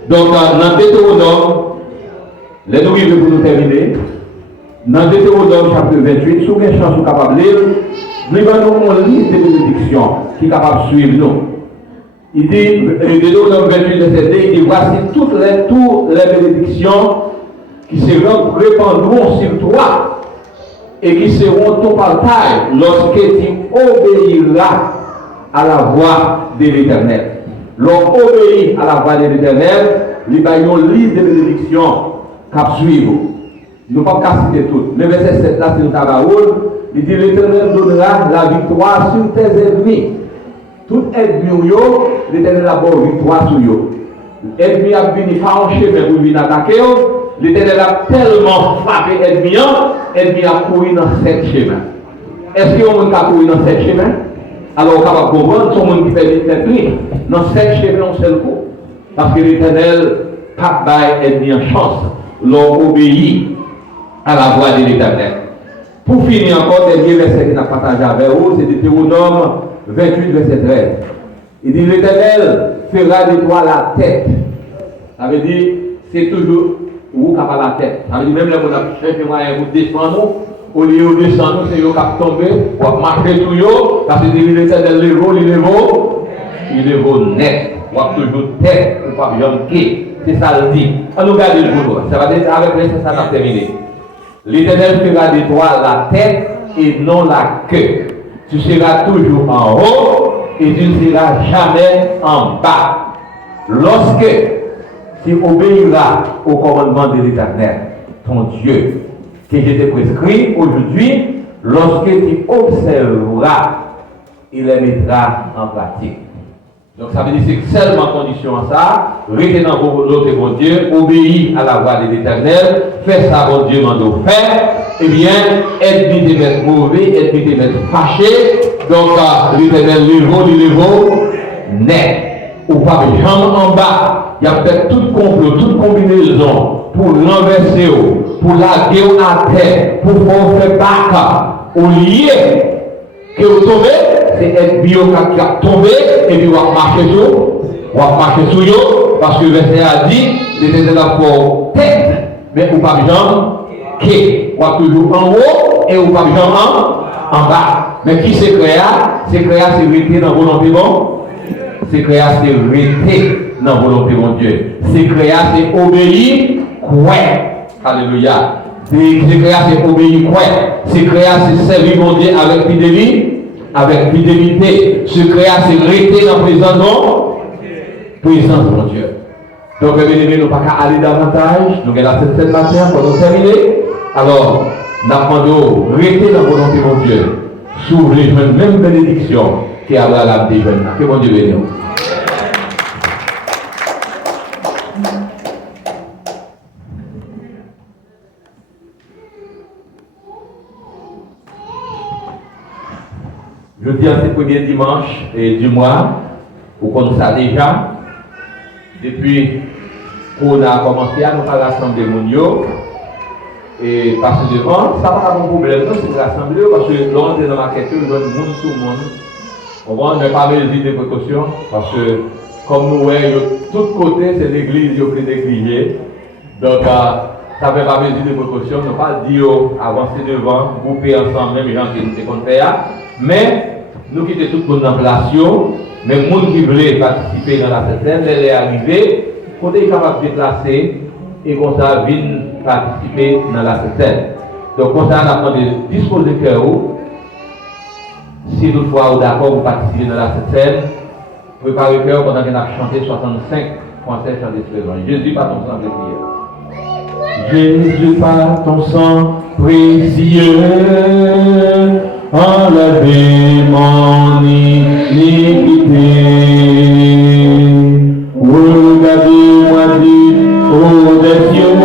Donc dans Deutéronome, les nous vivons pour nous terminer. Dans Deutéronome chapitre 28, si vous avez une chance capable de lire, nous avons une liste de bénédictions qui est capable de suivre nous. Il dit, Deutéronome 28, verset 2, il dit voici toutes les bénédictions qui seront répandues sur toi et qui seront ton partage lorsque tu obéiras à la voix de l'Éternel. L'homme obéit à la voix de l'Éternel, il y a une liste de bénédictions qu'à suivre. Nous ne pouvons pas citer toutes. Le verset 7 là, c'est le Tabaoul. Il dit l'Éternel donnera la victoire sur tes ennemis. Tout ennemi, l'Éternel a bonne victoire sur eux. L'ennemi a venu par un chemin pour venir attaquer. L'Éternel a tellement frappé l'ennemi a couru dans 7 chemins. Est-ce qu'il y a un monde qui a couru dans 7 chemins? Alors on va comprendre, son monde qui fait des têtes dans 7 chemins en seul coup. Parce que l'Éternel n'a pas l'ennemi en chance. L'on obéit à la voix de l'Éternel. Pour finir encore, dernier verset qu'il a partagé avec vous, c'est Deutéronome 28, verset 13. Il dit, l'Éternel fera de toi la tête. Ça veut dire, c'est toujours vous qui avez la tête. Ça veut dire, même les gens qui cherchent moyen pour descendre, au lieu de descendre, c'est eux qui ont tombé, pour marcher sur eux, parce que l'Éternel il est net. On va toujours tête, ou pas bien qui. C'est ça le dit. On nous regarde le boulot. Ça va dire, avec les ça va terminer. L'Éternel fera de toi la tête et non la queue. Tu seras toujours en haut et tu ne seras jamais en bas. Lorsque tu obéiras au commandement de l'Éternel, ton Dieu, que je te prescris aujourd'hui, lorsque tu observeras, il les mettra en pratique. Donc ça veut dire que c'est seulement condition à ça, rester dans l'autre bon Dieu, obéir à la voix de l'Éternel, faire ça bon Dieu m'en doit faire, eh bien, être mis de mettre mauvais, être mis de mettre fâché, donc l'Éternel il net, ou pas jambe en bas, il y a peut-être tout complot, toute combinaison pour renverser, pour laguer à terre, pour faire bac, au lieu que vous tombez, c'est être bio qui a tombé et puis on va marcher sur eux, parce que le verset a dit, l'Éternel a pour tête, mais ou pas jambe, qui, ou pas toujours en haut et ou pas jambe en bas. Mais qui c'est créé? C'est créé, c'est rester dans la volonté bon. C'est créé, c'est rester dans la volonté bon Dieu. C'est créé, c'est obéir, quoi. Alléluia. C'est créé, c'est obéir, quoi. C'est créé, c'est servir mon Dieu avec fidélité. Avec fidélité, ce créa, c'est rester dans la présence de mon Dieu. Donc, bien aimé, nous ne pouvons pas aller davantage. Nous avons cette matin pour nous terminer. Alors, nous avons rester dans la volonté de mon Dieu. Sous les mêmes bénédictions qu'Abraham des jeunes. Que mon Dieu bénisse. Je dis à ce premier dimanche du mois, vous connaissez ça déjà, depuis qu'on a commencé à nous faire rassembler Mounio, et parce que devant, ça n'a pas de problème, c'est rassembler, parce que l'on est dans ma question, nous donne monde sur monde. On ne pas mesure de précaution, parce que comme nous voyons, de tous côtés, c'est l'église qui est négligée. Donc, ça ne fait pas mesure de précaution, nous ne pas dire avancer devant, grouper ensemble, même les gens qui nous font faire. Mais, nous quittons tout le monde en place, mais les gens qui voulaient participer dans la scène, elle est arrivée, quand ils sont capables de déplacer, et comme ça, viennent participer dans la scène. Donc, comme ça, on a besoin de disposer de cœur. Si toutefois vous êtes d'accord pour participer dans la scène, préparez le cœur pendant qu'on a chanté 65 français chants d'espérance. Jésus par ton sang précieux. Jésus par ton sang précieux. Enlevez mon iniquité. Regardez-moi du haut des cieux,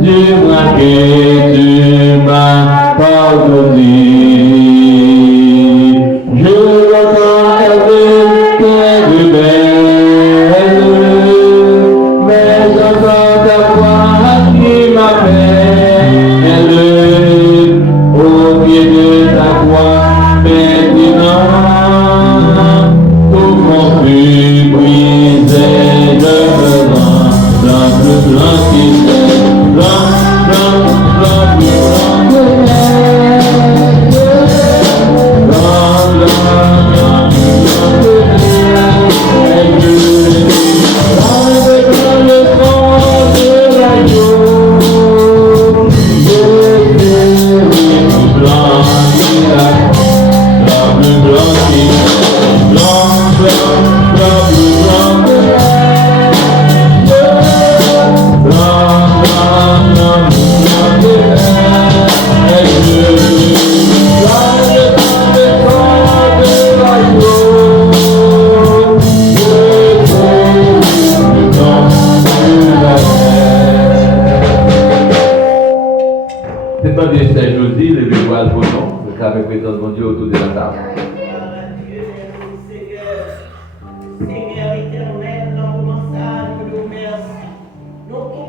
dis-moi que tu m'as pardonné. Je l'entends avec tes rebelles, mais j'entends ta voix qui m'appelle. Au pied de ta voix, maintenant, tout mon fut brisé, je blanc qui blanc, blanc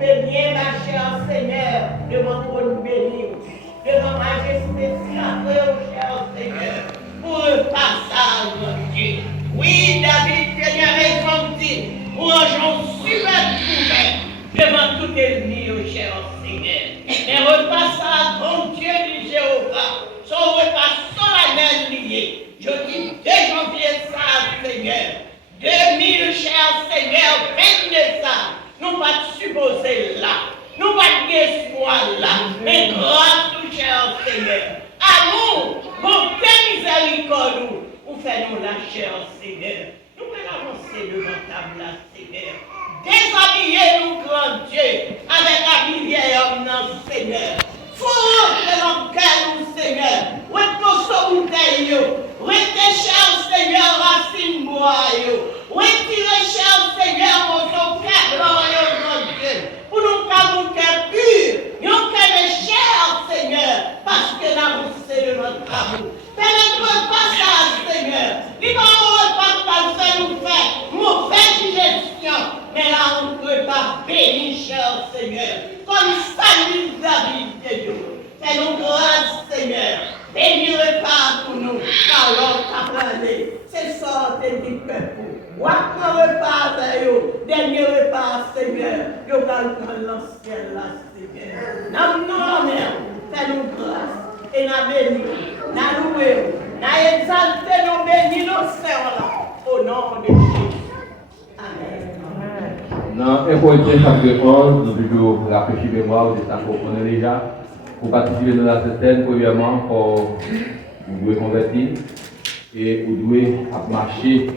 plus bien marcher en Seigneur devant ton béni. Que Seigneur. Amour, bonté, miséricorde, ou fais-nous lâcher, Seigneur. Nous pouvons avancer devant ta place, Seigneur. Déshabillez-nous, grand Dieu, avec la vieille homme, Seigneur. Fourre dans nous, Seigneur. Retirez, cher Seigneur, racine bois. Retirez, cher Seigneur, mon cœur, mon Dieu. Pour nous faire un cœur pur, un cœur cher, Seigneur, parce que l'avancée de notre amour. Permettez-moi pas ça, Seigneur. Libérez-moi pas ça nous fait mauvaise digestion. Mais là, on ne peut pas bénir, cher Seigneur, comme salut David de Dieu. Fais-nous grâce, Seigneur. Bénis-le pas pour nous, car l'homme t'a parlé. C'est ça, t'es dit peuple. Après le repas, dernier repas, Seigneur, nous allons prendre l'ancien là, Seigneur. Nous, fais-nous grâce. Et nous bénis, nous louons, nous exaltons, nous bénis nos sœurs là. Au nom de Jésus. Amen. Dans 1 Corinthiens chapitre 11, nous toujours rafraîchir mémoire de ça qu'on connaît déjà. Pour participer dans la scène, premièrement, vous devez convertir et vous devez marcher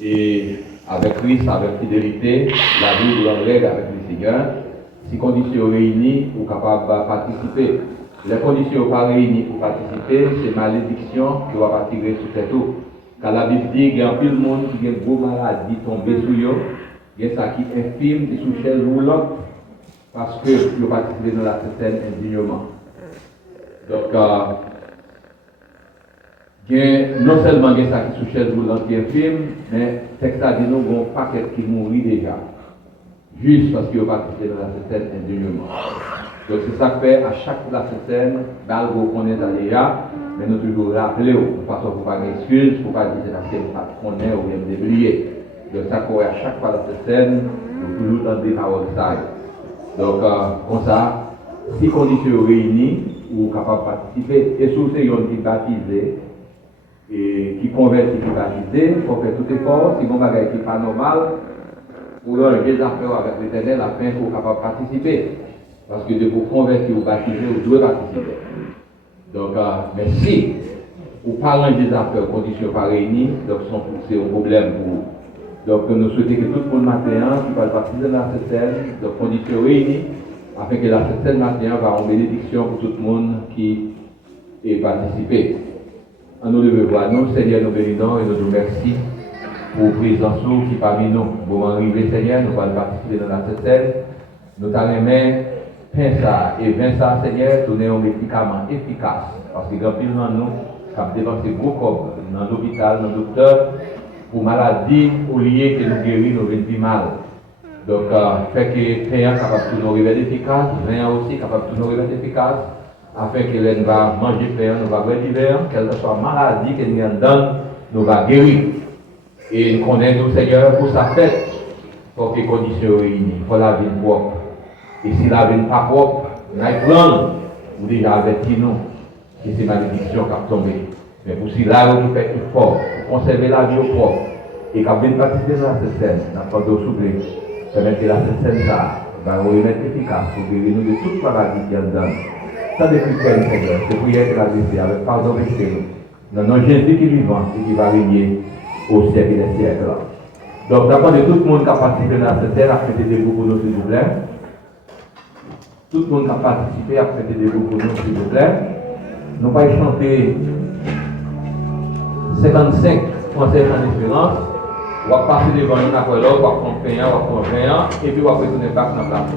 et avec Christ, avec fidélité, la vie de l'Anglais avec le Seigneur. Si conditions réunies, vous êtes capable de participer. Les conditions pas réunies pour participer, c'est malédiction qui va tirer sur cette eau. Car la Bible dit qu'il y a un peu de monde qui a une grosse maladie tombée sur eux, il y a ça qui est infime et sous chaise roulante parce que vous participez dans la scène indignement. Donc, non seulement il y a ça qui sous chaise roulante qui est infime, mais c'est que ça dit nous avons un paquet qui mourit déjà. Juste parce que vous participez dans la scène indignement. Donc c'est ça que fait à chaque fois la scène, vous connaissez déjà, mais nous toujours rappeler, de façon pour pas d'excuses, pour pas dire que c'est pas connaître ou bien débrouiller. Donc ça fait à chaque fois la scène, nous toujours dans des paroles ça. Donc comme ça, si conditions réunies, vous êtes capable de participer, et sous ces gens qui baptisés, et qui convertit, qui baptisés, il faut faire tout effort, si vous avez un qui n'est pas normal, pour leur des affaires avec l'Éternel, afin que vous soyez capable de participer. Parce que de vous convertir ou baptiser, vous devez participer. Donc, mais si vous parlez des affaires, conditions pas réunies, donc c'est un problème pour vous. Donc, nous souhaitons que tout le monde matin qui va participer dans la scène, donc conditions réunies, afin que la scène matin va en bénédiction pour tout le monde qui est participé. Nous devons voir, nous, Seigneur, nous bénissons et nous nous remercions pour la présence qui parmi nous. Pour arriver, Seigneur, nous allons participer dans la scène. Nous allons pain ça et vin ça, Seigneur, donner un médicament efficace. Parce que grand pile dans nous, qui a dépensé beaucoup dans l'hôpital, dans le docteur, pour maladies ou liées que nous guérissons, nous venons plus mal. Donc, fait que pain capable de nous révéler efficace, vin aussi capable de nous révéler efficace, afin que l'on va manger pain, nous va boire du vin, quelle que soit maladie que nous donne, nous va guérir. Et nous connaissons, Seigneur, pour sa fête, pour que les conditions réunies, pour la vie propre. Et si la vie n'est pas propre, nous avons ou déjà averti nous que c'est malédiction qui a tombé. Mais pour si la vie fait tout fort, pour conserver la vie propre, et quand vous participer dans la scène, nous avons de souffler, permettre que la scène va remettre efficace pour guérir nous de toute maladie qui est dedans. Ça depuis quoi, Seigneur, c'est prière que la vie avec pardon et nous. Dans Jésus qui est vivant et qui va régner au siècle des siècles. Donc, d'abord de tout le monde qui a participé dans la scène, a prêté des groupes pour nous, s'il vous plaît. Tout le monde qui a participé à prêter des groupes pour nous, s'il vous plaît. Nous allons chanter 55 conseils en espérance. On va passer devant une après l'autre, on va prendre payant, et puis on va retourner back dans la place.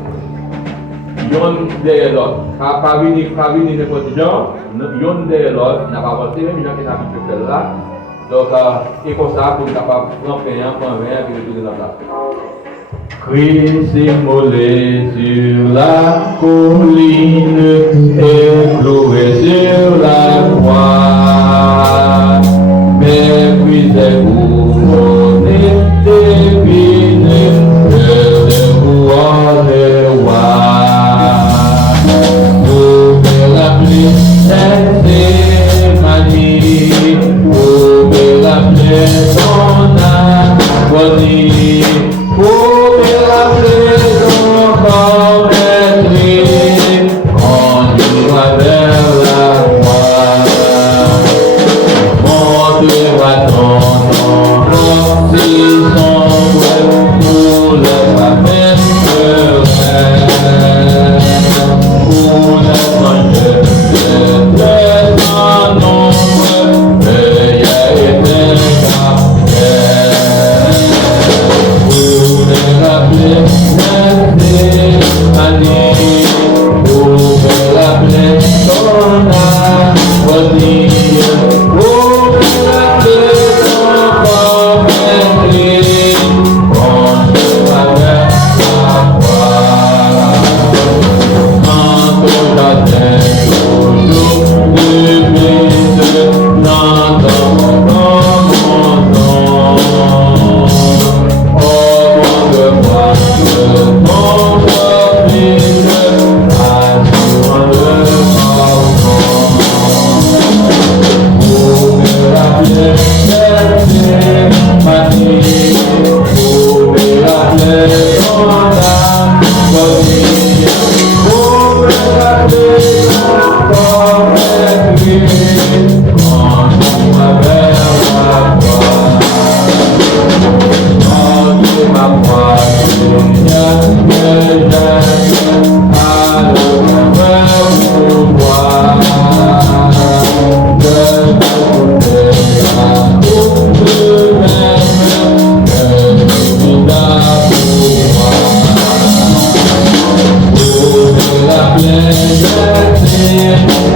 Yon derrière l'autre. Pas venir n'importe qui, yon derrière l'autre, n'a pas avancé, même les gens qui n'ont pas fait là. Donc, et comme ça, pour être capable de prendre payant, et puis retourner dans la place. Christ immolé sur la colline et cloué sur la croix. Méprisez-vous, monnaie divine, le roi des rois. Vous me rappelez cette manie, vous me rappelez son agonie. Pour la maison comme être, on nous vers la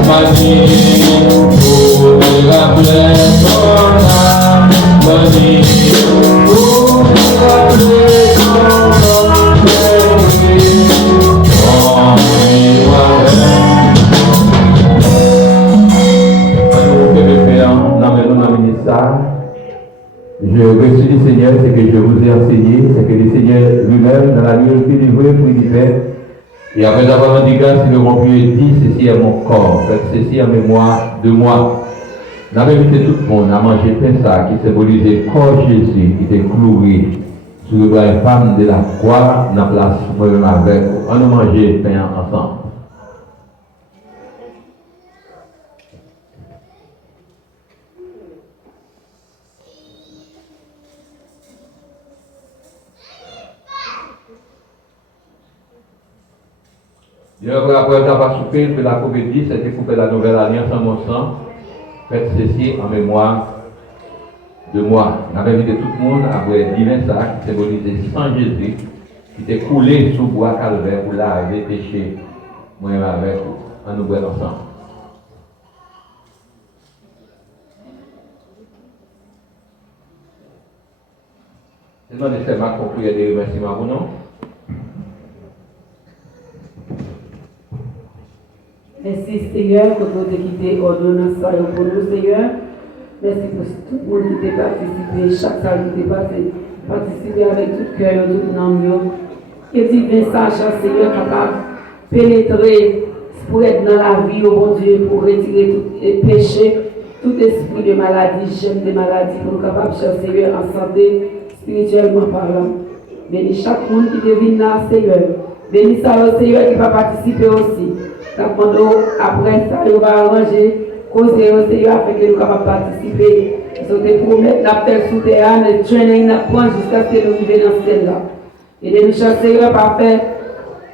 Je reçois du Seigneur ce que je vous ai enseigné, c'est que le Seigneur lui-même, dans la nuit, le délivré, puis il fait. Et après avoir rendu grâce, il me dit, ceci est mon corps, faites ceci en mémoire de moi. Nous avons invité tout le monde à manger pain ça qui symbolisait le corps de Jésus qui était cloué sur le bras femme de la croix dans la place moi-même avec. On a mangé le pain ensemble. Dieu après avoir souffert de la comédie, c'était pour la nouvelle alliance en mon sang. Faites ceci en mémoire de moi. On avait invité tout le monde à boire divin ça qui symbolisait sang Jésus, qui était coulé sous bois calvaire pour laver péché. Moi avec vous, en nous boire ensemble. Je demande à Seigneur pour prier des remerciements pour nous. Merci Seigneur pour nous quitté ordonnance pour nous Seigneur. Merci pour tout le monde qui a participé, chaque salle qui a participé avec tout cœur, tout âme. Que divin sage Seigneur capable de pénétrer pour être dans la vie au bon Dieu, pour retirer tout péché, tout esprit de maladie, gemme de maladie, pour nous capables de Seigneur en santé, spirituellement parlant. Bénis chaque monde qui devine là Seigneur. Bénis ça le Seigneur qui va participer aussi. Après ça, il va arranger, causer au Seigneur afin que nous puissions participer. Nous te promettre la paix sous terre, le training d'apprendre jusqu'à ce que nous vivions dans celle-là. Et de nous chercher, Seigneur, parfait,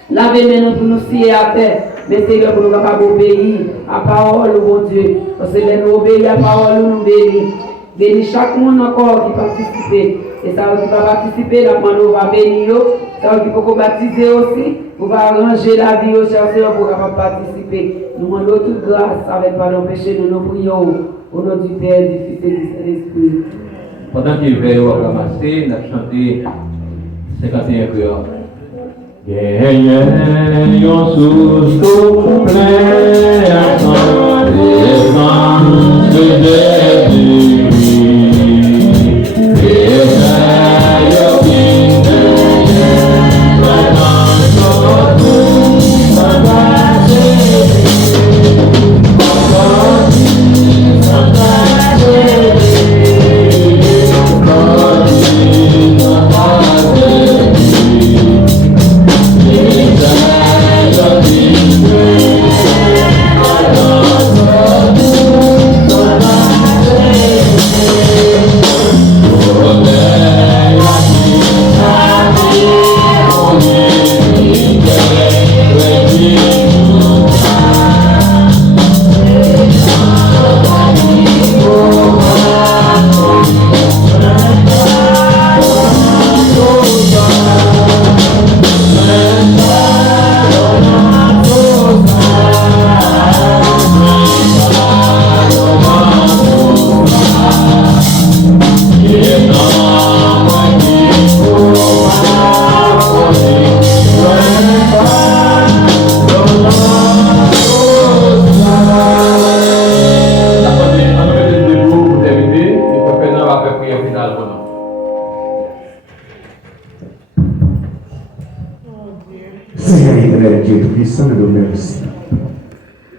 laver nous pour nous scier à terre. Mais Seigneur, pour nous capables d'obéir à la parole, bon Dieu. Parce que nous obéissons à la parole, nous bénissons. Bénis chaque monde encore qui participe. Et ça qui va participer, la on va bénir. Ça qui peut baptiser aussi. On va arranger la vie au chercheur pour participer. Nous demandons toute grâce avec pardon péché. Nous nous prions au nom du Père, du Fils et du Saint-Esprit. Pendant qu'il veille au ramasser, on a chanté 51 chœurs. Gagnons sous tout plein à son défense de Jésus.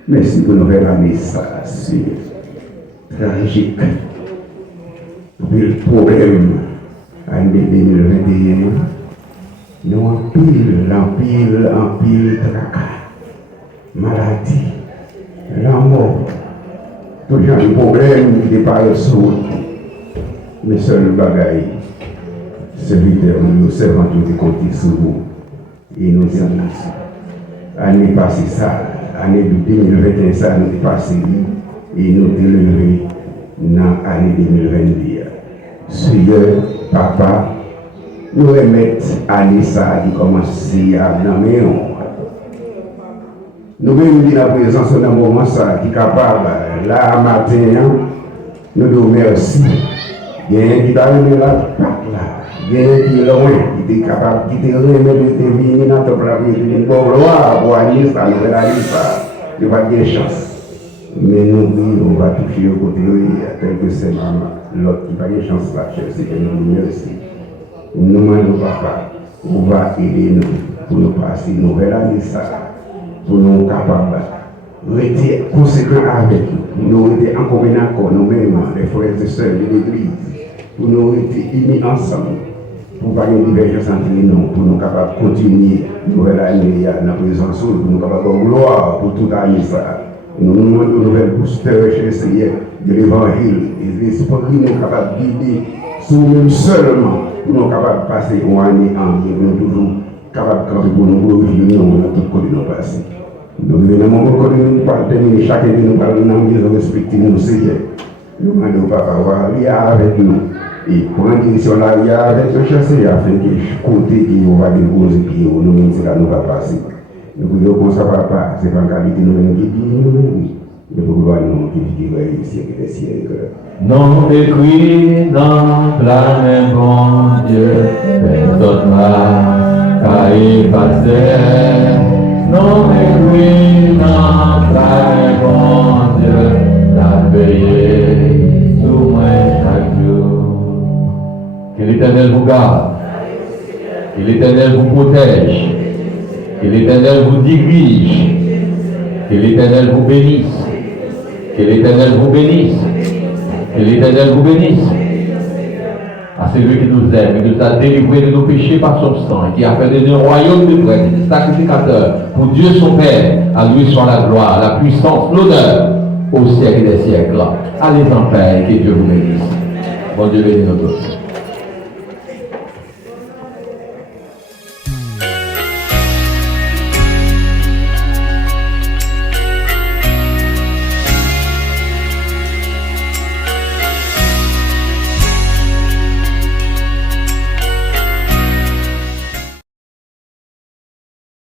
Merci pour nous révéler ça, c'est tragique. Le problème en 2021, nous empile, tracas, maladie, la mort. Toujours un problème qui n'est pas résolu. Mais seul bagaille, celui de nous servons tout de compter sur vous. Et nous disons, année passée ça. Année 2021, ça nous est passé et nous délivrer dans l'année 2022. Seigneur, Papa, nous remettons année ça qui commence à nommer. Nous venons de la présence dans un moment ça, qui est capable, là, matin, nous nous merci. Il y a un qui t'a remis la plaque là. Il y a un qui est loin, qui est capable, qui te remet de te venir dans ton plat, qui te dit, bon, roi, pour aller ça, nous allons aller ça. Il n'y a pas de chance. Mais nous, on va toucher au côté, tel que c'est maman. L'autre qui n'a pas de chance là, c'est que nous nous merci. Nous demandons papa, on va aider nous pour nous passer une nouvelle année ça, pour nous capables de rester conséquents avec nous, nous rester en commun nous-mêmes, les frères et sœurs de l'église, pour nous rester unis ensemble, pour pas une divergence entre nous, pour nous capables de continuer une nouvelle année dans la présence, pour nous capables de gloire pour toute l'année ça. Nous nous demandons de nouvelles boosters chez le Seigneur de l'évangile, et l'esprit nous capables de guider sur nous seulement. Pour nous capables de passer une année entière, nous toujours capables de camper pour nous glorifier nous dans tout côté de nos passés. Nous venons à un moment où nous parlons terminer, chacun de nous parle dans la maison respective, nous Seigneur. Nous demandons papa, voir avec nous. Et pour une direction là, il y a avec le chassé, afin que côté qui va déposer, qui nous mêmes c'est là nous va passer. Nous voulons qu'on ne papa, c'est pas en qualité nous qui dit, nous voulons nous qui veille ici et des siècles. Non écrit dans la main, bon Dieu, personne n'a qu'à y passer. Non écrit dans la main, bon Dieu, la veiller sous moi chaque jour. Que l'Éternel vous garde, que l'Éternel vous protège, que l'Éternel vous dirige, que l'Éternel vous bénisse, que l'Éternel vous bénisse. Que l'Éternel vous bénisse. À celui qui nous aime, qui nous a délivrés de nos péchés par son sang, qui a fait de nous un royaume de prêtres, des sacrificateurs, pour Dieu son Père, à lui soit la gloire, la puissance, l'honneur, au siècle des siècles. Allez en paix, que Dieu vous bénisse. Bon Dieu bénisse notre